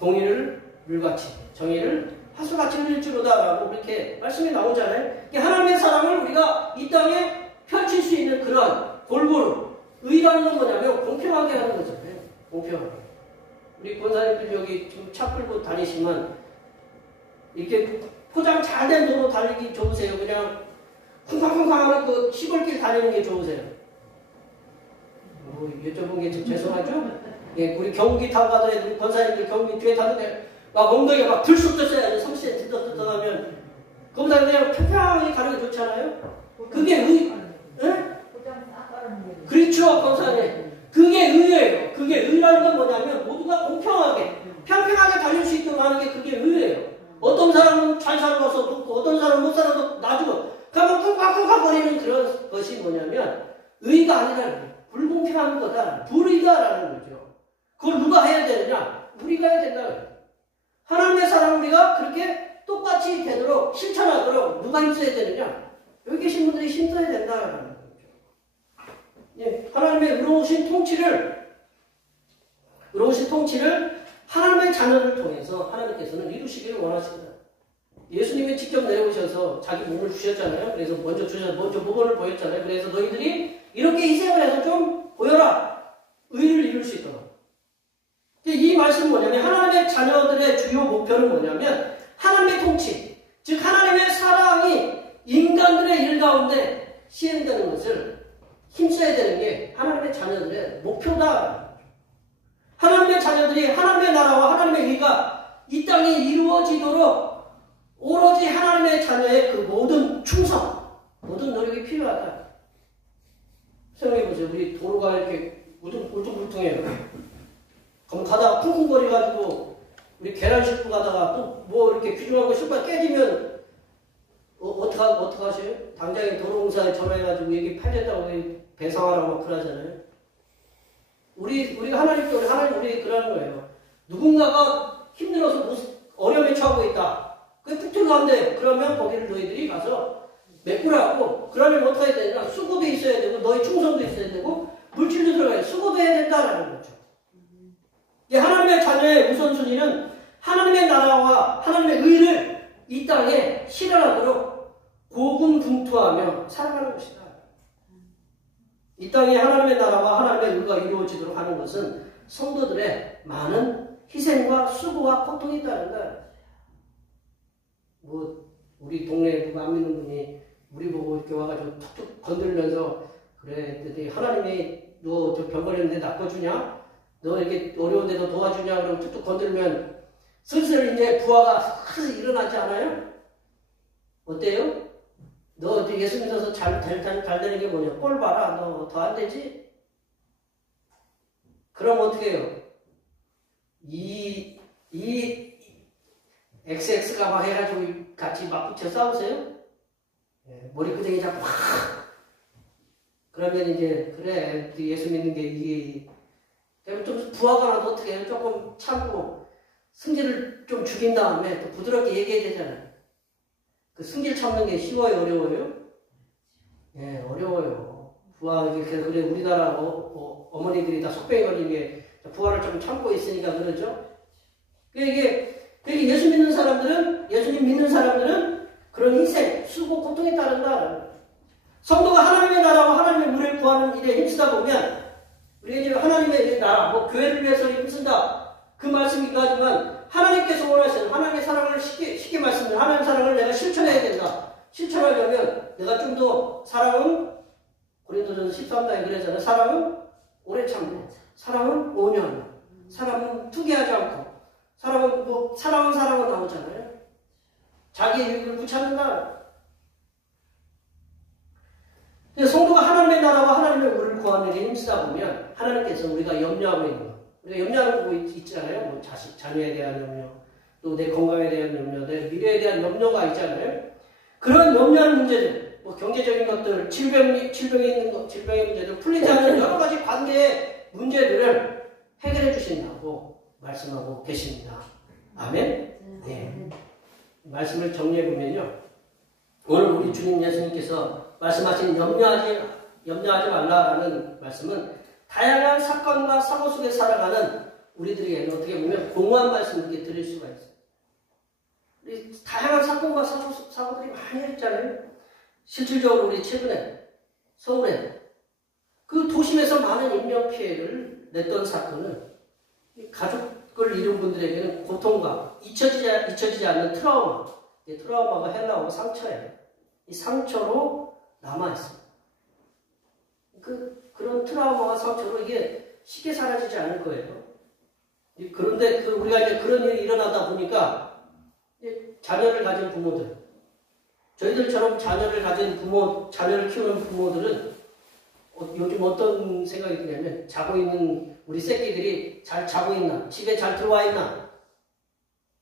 공의를 물같이 정의를 하수같이 흘릴지로다라고 이렇게 말씀이 나오잖아요. 하나님의 사랑을 우리가 이 땅에 펼칠 수 있는 그런 골고루 의라는 건 뭐냐면 공평하게 하는 거잖아요. 공평하게. 우리 권사님들 여기 지금 차 끌고 다니시면 이렇게 포장 잘 된 도로 달리기 좋으세요? 그냥 쿵쾅쿵쾅 하는 그 시골길 다니는 게 좋으세요? 여쭤본 게 좀 죄송하죠? 예, 우리 경기 타고 가던 애들, 권사님들 경기 뒤에 타던 애, 막 엉덩이가 막 들쑥 떴어요. 30cm 뜨뜻하면. 그보다 그냥 평평하게 가는 게 좋잖아요? 그게 예? 그렇죠, 권사님. 그게 의예요. 그게 의라는 건 뭐냐면 모두가 공평하게, 평평하게 달릴 수 있도록 하는 게 그게 의예요. 어떤 사람은 잘 살아서 높고 어떤 사람은 못 살아도 놔주고 그러면 쿵쾅쿵쾅 거리는 그런 것이 뭐냐면 의가 아니라는 거예요. 불공평한 거다. 불의다라는 거죠. 그걸 누가 해야 되느냐? 우리가 해야 된다는 거예요. 하나님의 사랑을 우리가 그렇게 똑같이 되도록 실천하도록 누가 힘써야 되느냐? 여기 계신 분들이 힘써야 된다는 거죠. 예, 하나님의 의로우신 통치를 하나님의 자녀를 통해서 하나님께서는 이루시기를 원하십니다. 예수님이 직접 내려오셔서 자기 몸을 주셨잖아요. 그래서 먼저 모범을 보였잖아요. 그래서 너희들이 이렇게 희생을 해서 좀 보여라. 의를 이룰 수 있도록. 이 말씀은 뭐냐면 하나님의 자녀들의 주요 목표는 뭐냐면 하나님의 통치, 즉 하나님의 사랑이 인간들의 일 가운데 시행되는 것을 힘써야 되는 게 하나님의 자녀들의 목표다. 하나님의 자녀들이 하나님의 나라와 하나님의 의가 이 땅에 이루어지도록 오로지 하나님의 자녀의 그 모든 충성, 모든 노력이 필요하다. 생각해보세요. 우리 도로가 이렇게 울퉁불퉁해요. 그럼 가다가 쿵쿵거려가지고 우리 계란 싣고 가다가 또 뭐 이렇게 귀중한 거 싣고 깨지면 어떡하세요? 당장에 도로공사에 전화해가지고 이게 팔렸다고 배상하라고 막 그러잖아요. 우리가 하나님 우리 그러는 거예요. 누군가가 힘들어서 어려움에 처하고 있다. 그게 툭 튀어나온대. 그러면 거기를 너희들이 가서 메꾸라고. 그러면 어떻게 해야 되나? 수고도 있어야 되고 너희 충성도 있어야 되고 물질도 들어가야 돼. 수고도 해야 된다라는 거죠. 하나님의 자녀의 우선순위는 하나님의 나라와 하나님의 의를 이 땅에 실현하도록 고군분투하며 살아가는 것이다. 이 땅에 하나님의 나라와 하나님의 의가 이루어지도록 하는 것은 성도들의 많은 희생과 수고와 고통이 있다는 우리 동네에 누가 안 믿는 분이 우리 보고 이렇게 와가지고 툭툭 건들면서 그래, 하나님이 너 저 병 걸렸는데 낚아주냐? 너 이렇게 어려운데도 도와주냐? 그러면 툭툭 건들면 슬슬 이제 부하가 일어나지 않아요? 어때요? 너 예수 믿어서 잘 되는 게 뭐냐? 꼴 봐라. 너 더 안 되지? 그럼 어떻게 해요? 이 XX가 막 해가지고 같이 막 붙여 싸우세요? 머리끄댕이 잡고 확! 그러면 이제, 그래, 예수 믿는 게 이게, 좀 부하가 나도 어떻게 해요? 조금 참고, 승질을 좀 죽인 다음에 또 부드럽게 얘기해야 되잖아요. 그 승질 참는 게 쉬워요, 어려워요? 예, 어려워요. 부하, 그래, 우리나라 어머니들이 다 속병이 걸린 게 부하를 좀 참고 있으니까 그러죠? 이게 예수 믿는 사람들은, 예수님 믿는 사람들은 그런 희생, 수고, 고통에 따른다. 성도가 하나님의 나라와 하나님의 의를 구하는 일에 힘쓰다 보면, 우리가 하나님의 나라, 교회를 위해서 힘쓴다. 그 말씀이기도 하지만, 하나님께서 원하시는 하나님의 사랑을 쉽게 말씀드리면, 하나님의 사랑을 내가 실천해야 된다. 실천하려면, 내가 좀 더 사랑은, 고린도전서 13장에 그러잖아요. 사랑은 오래 참고, 사랑은 온유하며, 사랑은 투기하지 않고, 사랑은 나오잖아요. 자기의 유익을 붙잡는다. 성도가 하나님의 나라와 하나님의 의를 구하는 데 힘쓰다 보면 하나님께서 우리가 염려하고 있는 것, 우리가 염려하는 거 있잖아요. 뭐 자녀에 대한 염려, 또 내 건강에 대한 염려, 내 미래에 대한 염려가 있잖아요. 그런 염려하는 문제들, 뭐 경제적인 것들, 질병에 있는 것, 질병의 문제들, 풀리지 않는 여러 가지 관계의 문제들을 해결해 주신다고 말씀하고 계십니다. 아멘? 네. 말씀을 정리해 보면요. 오늘 우리 주님 예수님께서 말씀하신 염려하지 말라라는 말씀은 다양한 사건과 사고 속에 살아가는 우리들에게는 어떻게 보면 공허한 말씀을 이렇게 들을 수가 있어요. 우리 다양한 사건과 사고들이 많이 있잖아요. 실질적으로 우리 최근에 서울에 그 도심에서 많은 인명피해를 냈던 사건은 가족을 잃은 분들에게는 고통과 잊혀지지 않는 트라우마, 트라우마가 헬라어가 상처예요. 이 상처로 남아있습니다. 그런 트라우마와 상처로 이게 쉽게 사라지지 않을 거예요. 그런데 우리가 이제 그런 일이 일어나다 보니까 자녀를 가진 부모들, 저희들처럼 자녀를 키우는 부모들은 요즘 어떤 생각이 드냐면 자고 있는 우리 새끼들이 잘 자고 있나, 집에 잘 들어와 있나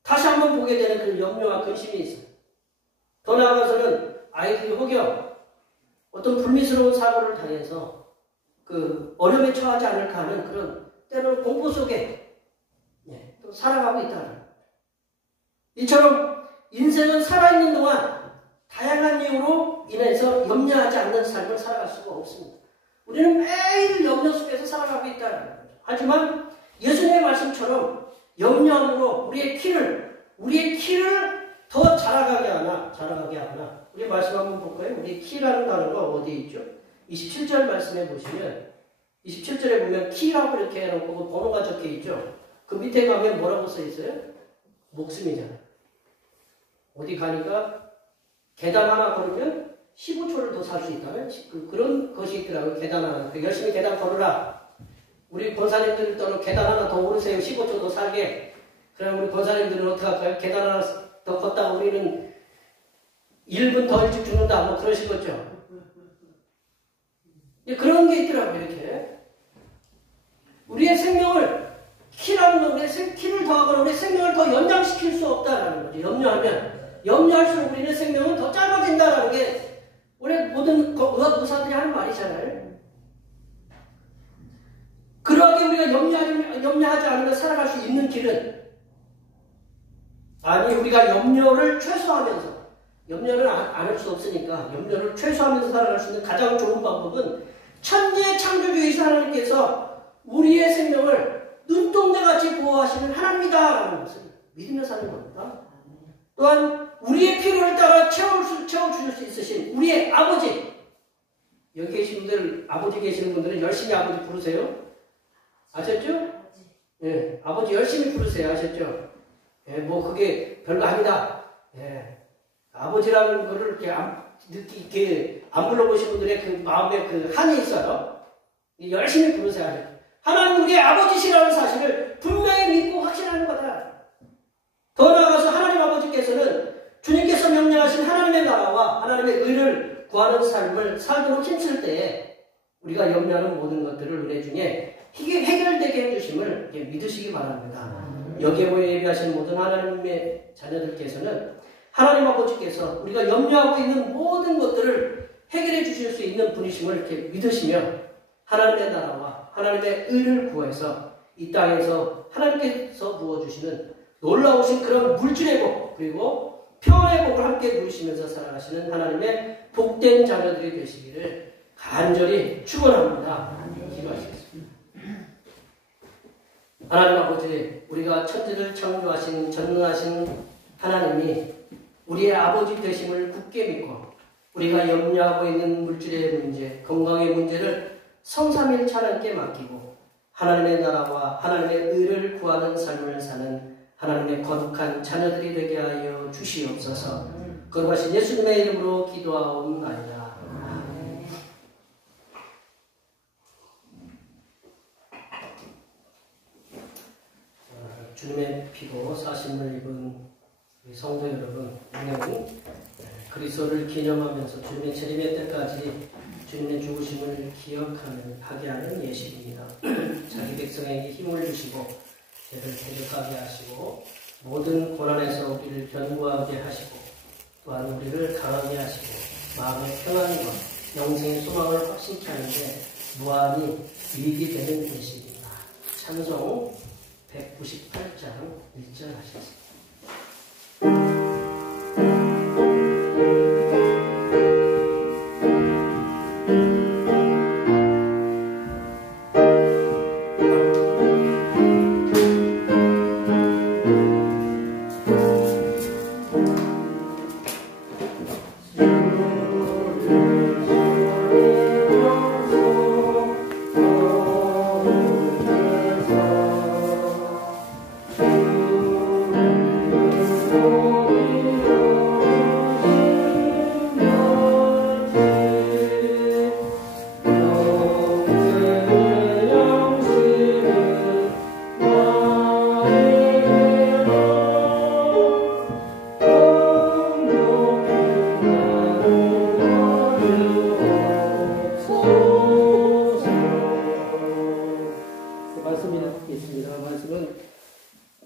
다시 한번 보게 되는 그런 염려와 근심이 있어요. 더 나아가서는 아이들이 혹여 어떤 불미스러운 사고를 당해서 어려움에 처하지 않을까 하는 그런 때로는 공포 속에 또 살아가고 있다는 이처럼 인생은 살아있는 동안 다양한 이유로 인해서 염려하지 않는 삶을 살아갈 수가 없습니다. 우리는 매일 염려 속에서 살아가고 있다는 거죠. 하지만 예수님의 말씀처럼 염려함으로 우리의 키를 더 자라가게 하나. 우리 말씀 한번 볼까요? 우리 키라는 단어가 어디에 있죠? 27절 말씀해 보시면 27절에 보면 키라고 이렇게 해놓고 번호가 적혀 있죠. 그 밑에 가면 뭐라고 써 있어요? 목숨이잖아요. 어디 가니까 계단 하나 걸으면 15초를 더 살 수 있다면 그런 것이 있더라고요. 계단 하나. 열심히 계단 걸으라. 우리 권사님들 또는 계단 하나 더 오르세요. 15초 더 살게. 그럼 우리 권사님들은 어떻게 할까요? 계단 하나 더 걷다가 우리는 1분 더 일찍 죽는다. 뭐 그러실 거죠. 그런 게 있더라고요. 이렇게. 우리의 생명을 키라는 건 우리의 키를 더하거나 우리의 생명을 더 연장시킬 수 없다라는 거죠. 염려할수록 우리는 생명은 더 짧아진다라는 게 원래 모든 의사들이 하는 말이잖아요. 그러하게 우리가 염려하지 않으면 살아갈 수 있는 길은 아니 우리가 염려를 최소화하면서 염려를 안 할 수 없으니까 염려를 최소화하면서 살아갈 수 있는 가장 좋은 방법은 천지의 창조주이신 하나님께서 우리의 생명을 눈동자같이 보호하시는 하나님이다라는 것을 믿으며 사는 겁니다. 또한 우리의 필요를 따라 채워주실 수 있으신 우리의 아버지. 여기 계신 분들, 아버지 계시는 분들은 열심히 아버지 부르세요. 아셨죠? 예, 아버지 열심히 부르세요. 아셨죠? 예, 뭐 그게 별거 아니다. 예, 아버지라는 거를 이렇게 안 불러보신 분들의 그 마음에 그 한이 있어요. 열심히 부르세요. 하나님 우리의 아버지시라는 사실을 분명히 믿고 확신하는 거다. 더 나아가서 하나님 아버지께서는 주님께서 명령하신 하나님의 나라와 하나님의 의를 구하는 삶을 살도록 힘쓸 때에 우리가 염려하는 모든 것들을 은혜 중에 해결되게 해주심을 믿으시기 바랍니다. 여기에 모여 예배하신 모든 하나님의 자녀들께서는 하나님 아버지께서 우리가 염려하고 있는 모든 것들을 해결해 주실 수 있는 분이심을 이렇게 믿으시며 하나님의 나라와 하나님의 의를 구해서 이 땅에서 하나님께서 부어주시는 놀라우신 그런 물질의 복 그리고 평안의 복을 함께 누리시면서 살아가시는 하나님의 복된 자녀들이 되시기를 간절히 축원합니다. 기도하시겠습니다. 하나님 아버지, 우리가 천지를 창조하신 전능하신 하나님이 우리의 아버지 되심을 굳게 믿고 우리가 염려하고 있는 물질의 문제, 건강의 문제를 성삼일체 하나님께 맡기고 하나님의 나라와 하나님의 의를 구하는 삶을 사는 하나님의 거룩한 자녀들이 되게 하여 주시옵소서. 거룩하신 예수님의 이름으로 기도하옵나이다. 주님의 피로 사심을 입은 우리 성도 여러분, 오늘은 그리스도를 기념하면서 주님의 재림의 때까지 주님의 죽으심을 하게 하는 예식입니다. 자기 백성에게 힘을 주시고 죄를 대적하게 하시고 모든 고난에서 우리를 견고하게 하시고 또한 우리를 강하게 하시고 마음의 평안과 영생의 소망을 확신케 하는데 무한히 유익이 되는 예식입니다. 찬송 198장 1절 하셨습니다.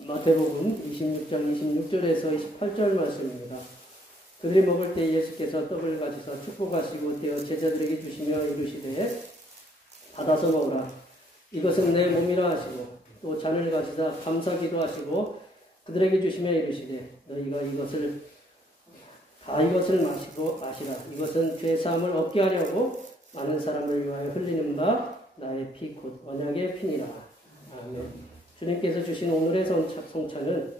마태복음 26장 26절에서 28절 말씀입니다. 그들이 먹을 때 예수께서 떡을 가지사 축복하시고 떼어 제자들에게 주시며 이르시되 받아서 먹으라. 이것은 내 몸이라 하시고 또 잔을 가지사 감사기도 하시고 그들에게 주시며 이르시되 너희가 이것을 다 이것을 마시라. 이것은 죄사함을 얻게 하려고 많은 사람을 위하여 흘리는 바 나의 피 곧 언약의 피니라. 아멘. 주님께서 주신 오늘의 성찬은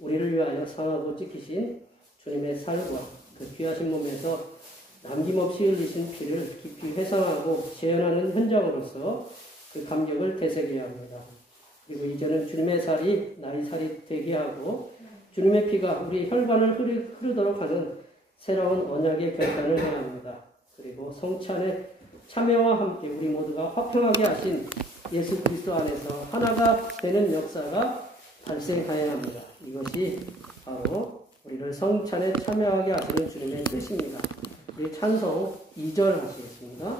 우리를 위하여 상하고 찢기신 주님의 살과 그 귀하신 몸에서 남김없이 흘리신 피를 깊이 회상하고 재현하는 현장으로서 그 감격을 되새기게 합니다. 그리고 이제는 주님의 살이 나의 살이 되게 하고 주님의 피가 우리 혈관을 흐르도록 하는 새로운 언약의 결단을 해야 합니다. 그리고 성찬의 참여와 함께 우리 모두가 화평하게 하신 예수 그리스도 안에서 하나가 되는 역사가 발생하여야 합니다. 이것이 바로 우리를 성찬에 참여하게 하시는 주님의 뜻입니다. 우리 찬송 2절 하시겠습니다.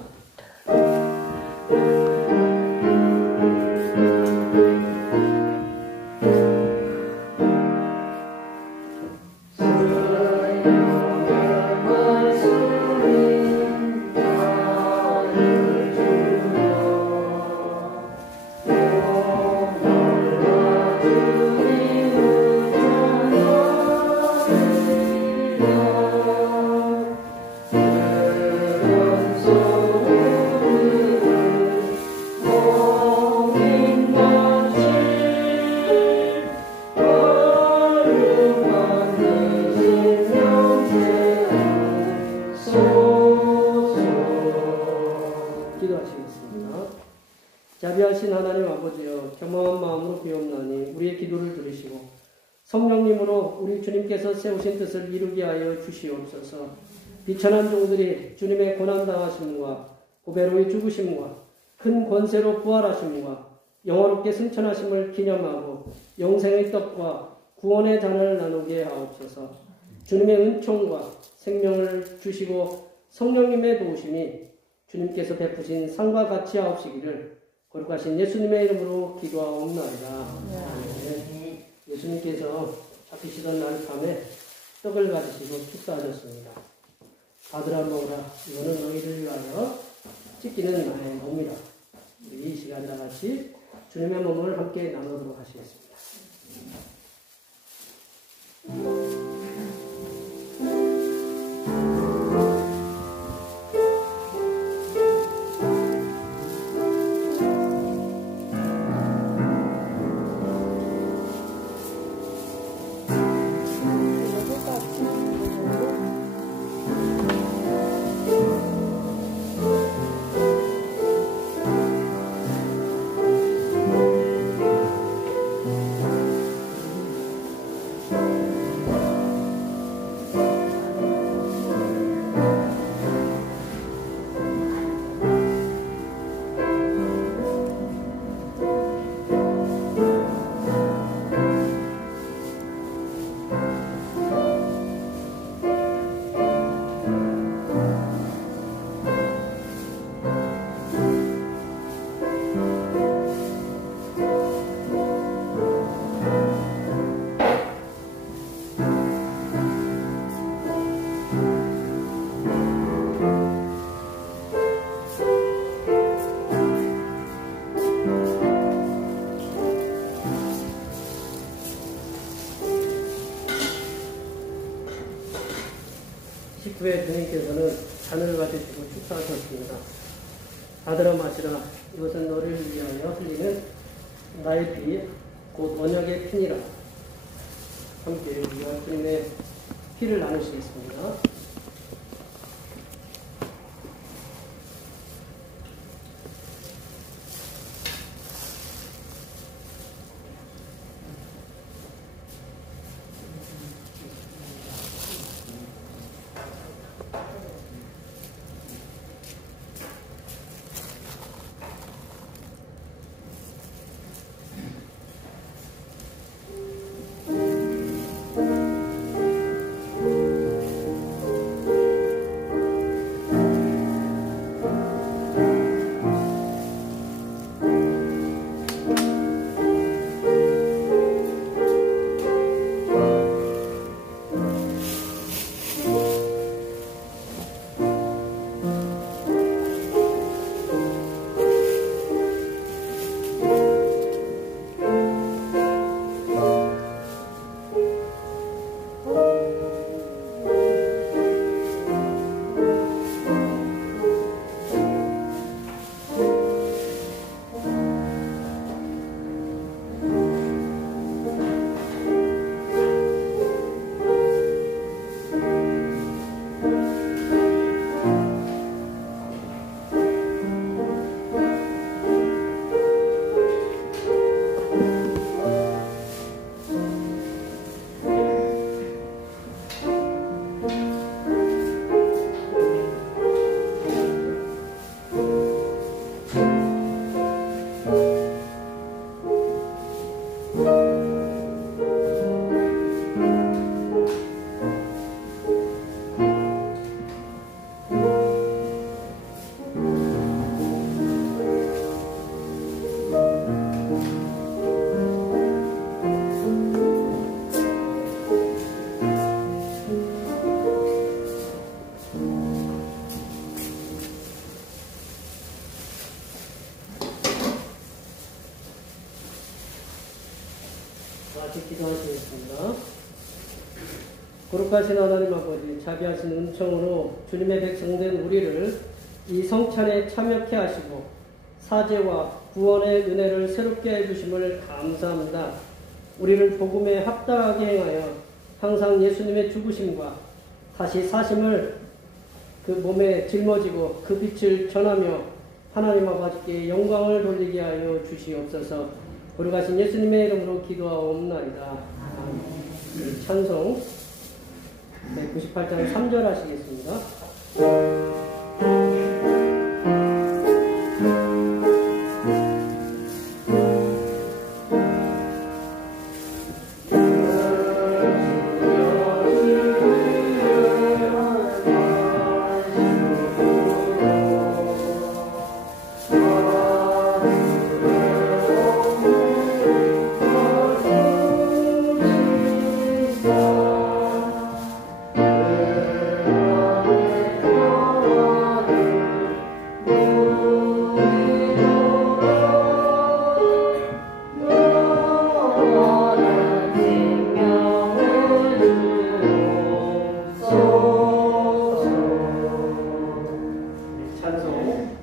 자비하신 하나님 아버지여, 겸허한 마음으로 비옵나니 우리의 기도를 들으시고 성령님으로 우리 주님께서 세우신 뜻을 이루게 하여 주시옵소서. 비천한 종들이 주님의 고난당하심과 보배로의 죽으심과 큰 권세로 부활하심과 영원롭게 승천하심을 기념하고 영생의 떡과 구원의 잔을 나누게 하옵소서. 주님의 은총과 생명을 주시고 성령님의 도우심이 주님께서 베푸신 상과 같이 하옵시기를 거룩하신 예수님의 이름으로 기도하옵나이다. 네. 예수님께서 잡히시던 날 밤에 떡을 가지시고 축사하셨습니다. 아들아 먹으라, 이거는 너희를 위하여 찢기는 나의 몸이다. 우리 이 시간 다 같이 주님의 몸을 함께 나누도록 하시겠습니다. 식후에 주님께서는 잔을 가지시고 축사하셨습니다. 아들아 마시라, 이것은 너를 위하여 흘리는 나의 피 곧 언약의 피니라. 함께 우리가 주님의 피를 나누시겠습니다. 같이 기도하시겠습니다. 거룩하신 하나님 아버지, 자비하신 은총으로 주님의 백성된 우리를 이 성찬에 참여케 하시고 사죄와 구원의 은혜를 새롭게 해주심을 감사합니다. 우리를 복음에 합당하게 행하여 항상 예수님의 죽으심과 다시 사심을 그 몸에 짊어지고 그 빛을 전하며 하나님 아버지께 영광을 돌리게 하여 주시옵소서. 거룩하신 예수님의 이름으로 기도하옵나이다. 찬송 198장 3절 하시겠습니다. 찬송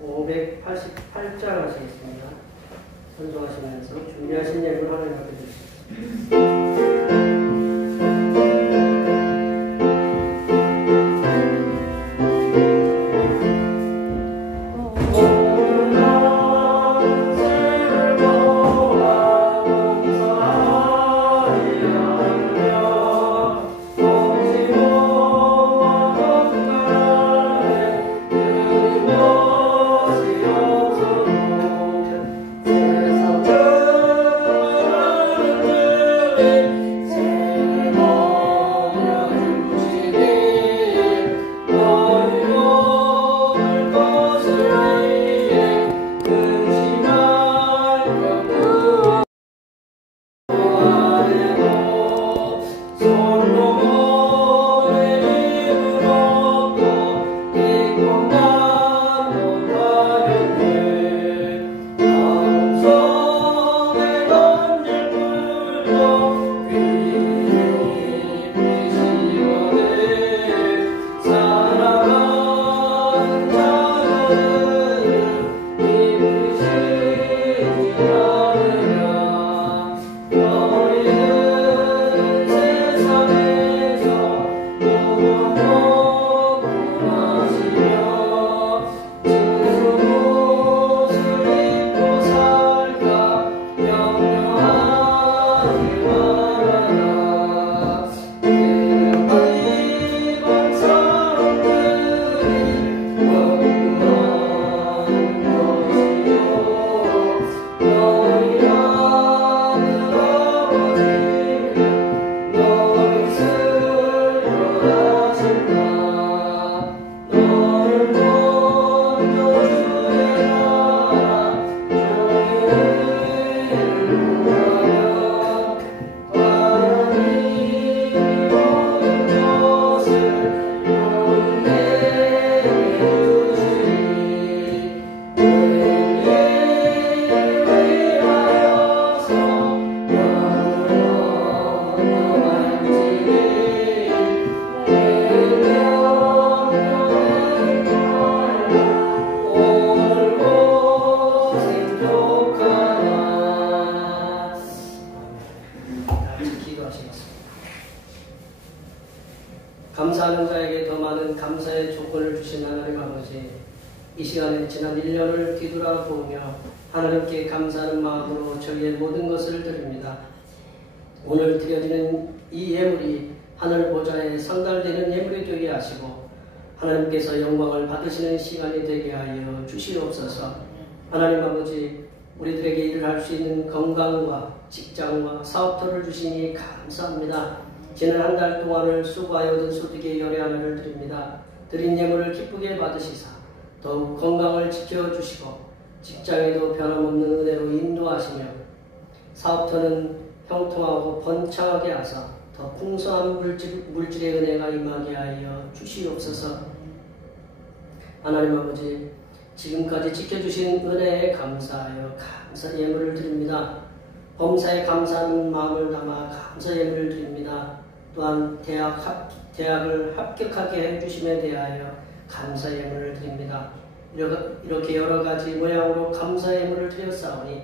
588장 하시겠습니다. 선송하시면서 준비하신 예물 하나님 앞에 드리겠습니다. 감사하는 자에게 더 많은 감사의 조건을 주신 하나님 아버지, 이 시간에 지난 1년을 뒤돌아보며 하나님께 감사하는 마음으로 저희의 모든 것을 드립니다. 오늘 드려지는 이 예물이 하늘 보좌에 상달되는 예물이 되게 하시고 하나님께서 영광을 받으시는 시간이 되게 하여 주시옵소서. 하나님 아버지, 우리들에게 일을 할 수 있는 건강과 직장과 사업터를 주시니 감사합니다. 지난 한 달 동안을 수고하여 얻은 소득의 열의 하나를 드립니다. 드린 예물을 기쁘게 받으시사 더욱 건강을 지켜주시고 직장에도 변함없는 은혜로 인도하시며 사업터는 형통하고 번창하게 하사 더 풍성한 물질의 은혜가 임하게 하여 주시옵소서. 하나님 아버지, 지금까지 지켜주신 은혜에 감사하여 감사 예물을 드립니다. 범사에 감사하는 마음을 담아 감사 예물을 드립니다. 또한 대학을 합격하게 해주심에 대하여 감사 예물을 드립니다. 이렇게 여러 가지 모양으로 감사 예물을 드렸사오니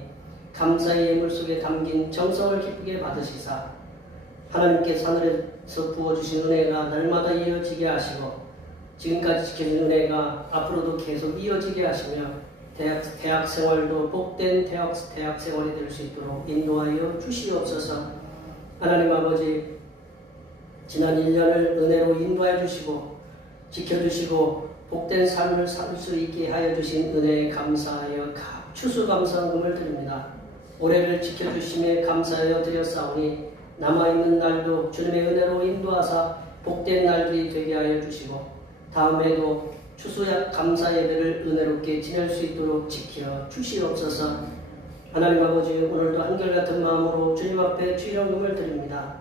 감사의 예물 속에 담긴 정성을 기쁘게 받으시사 하나님께서 하늘에서 부어주신 은혜가 날마다 이어지게 하시고 지금까지 지켜진 은혜가 앞으로도 계속 이어지게 하시며 대학 생활도 복된 대학 생활이 될 수 있도록 인도하여 주시옵소서. 하나님 아버지, 지난 1년을 은혜로 인도하여 주시고 지켜주시고 복된 삶을 살 수 있게 하여 주신 은혜에 감사하여 추수감사금을 드립니다. 올해를 지켜주심에 감사하여 드렸사오니 남아있는 날도 주님의 은혜로 인도하사 복된 날들이 되게 하여 주시고 다음에도 추수약 감사 예배를 은혜롭게 지낼 수 있도록 지켜 주시옵소서. 하나님 아버지, 오늘도 한결같은 마음으로 주님 앞에 주일헌금을 드립니다.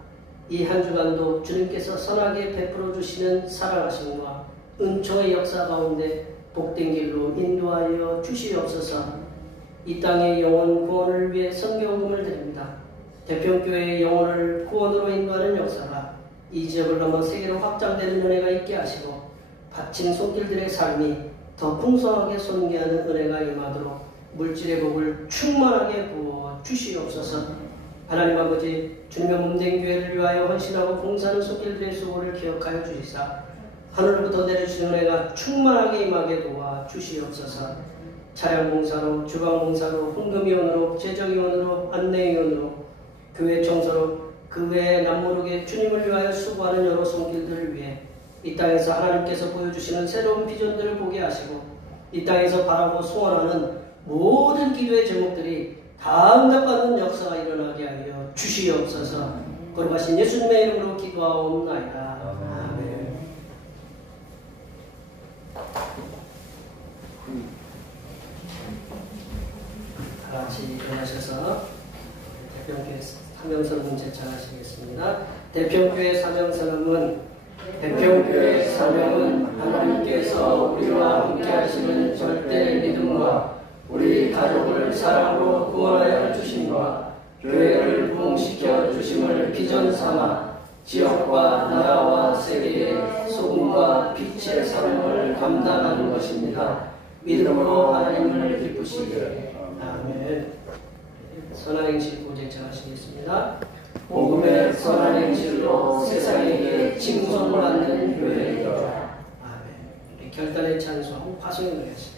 이 한 주간도 주님께서 선하게 베풀어 주시는 사랑하심과 은총의 역사 가운데 복된 길로 인도하여 주시옵소서. 이 땅의 영혼 구원을 위해 선교헌금을 드립니다. 대평교회의 영혼을 구원으로 인도하는 역사가 이 지역을 넘어 세계로 확장되는 은혜가 있게 하시고 바친 손길들의 삶이 더 풍성하게 손괴하는 은혜가 임하도록 물질의 복을 충만하게 부어 주시옵소서. 하나님 아버지, 주님의 몸된 교회를 위하여 헌신하고 봉사하는 손길들의 수고를 기억하여 주시사 하늘로부터 내려주신 은혜가 충만하게 임하게 도와 주시옵소서. 차량 봉사로, 주방 봉사로, 헌금위원으로, 재정위원으로, 안내위원으로, 교회 청소로, 그 외에 남모르게 주님을 위하여 수고하는 여러 손길들을 위해 이 땅에서 하나님께서 보여주시는 새로운 비전들을 보게 하시고 이 땅에서 바라고 소원하는 모든 기도의 제목들이 다 응답받는 역사가 일어나게 하여 주시옵소서. 거룩하신 예수님의 이름으로 기도하옵나이다. 아멘. 다 같이 일어나셔서 대평교회 사명선언 제창하시겠습니다. 대평교회 사명선언은 대평교회의 사명은 하나님께서 우리와 함께 하시는 절대 믿음과 우리 가족을 사랑으로 구원하여 주심과 교회를 부흥시켜 주심을 비전 삼아 지역과 나라와 세계의 소금과 빛의 사명을 감당하는 것입니다. 믿음으로 하나님을 기쁘시게. 아멘. 선한 행실 고제창하시겠습니다. 복음의 선한 행실로 세상에게 칭송받는 교회이다. 아멘. 결단의 찬송 화성의 노래 하시겠습니다.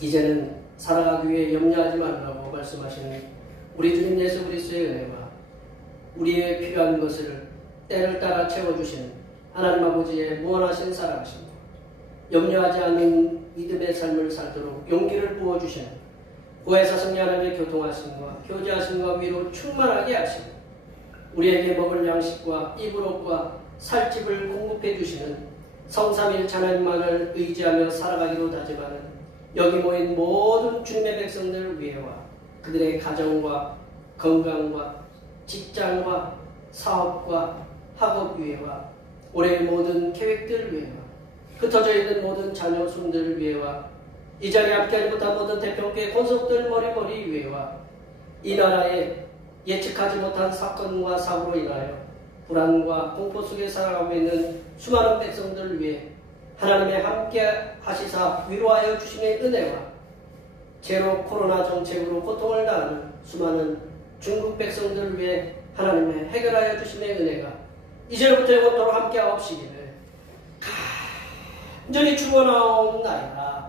이제는 살아가기 위해 염려하지 말라고 말씀하시는 우리 주님 예수 그리스도의 은혜와 우리의 필요한 것을 때를 따라 채워주시는 하나님 아버지의 무한하신 사랑하심과 염려하지 않는 믿음의 삶을 살도록 용기를 부어주시는 구해사성리 하나님의 교통하심과 교제하심과 위로 충만하게 하시고 우리에게 먹을 양식과 입을 옷과 살 집을 공급해 주시는 성삼일체 하나님만을 의지하며 살아가기로 다짐하는 여기 모인 모든 주님의 백성들을 위해와 그들의 가정과 건강과 직장과 사업과 학업 위해와 올해의 모든 계획들을 위해와 흩어져 있는 모든 자녀 손들을 위해와 이 자리에 함께하지 못한 모든 대평교의 권속들 머리머리 위해와 이 나라에 예측하지 못한 사건과 사고로 인하여 불안과 공포 속에 살아가고 있는 수많은 백성들을 위해 하나님의 함께 하시사 위로하여 주심의 은혜와 제로 코로나 정책으로 고통을 당하는 수많은 중국 백성들을 위해 하나님의 해결하여 주심의 은혜가 이제로부터 영원토록 함께하옵시기를 간절히 축원하옵나이다.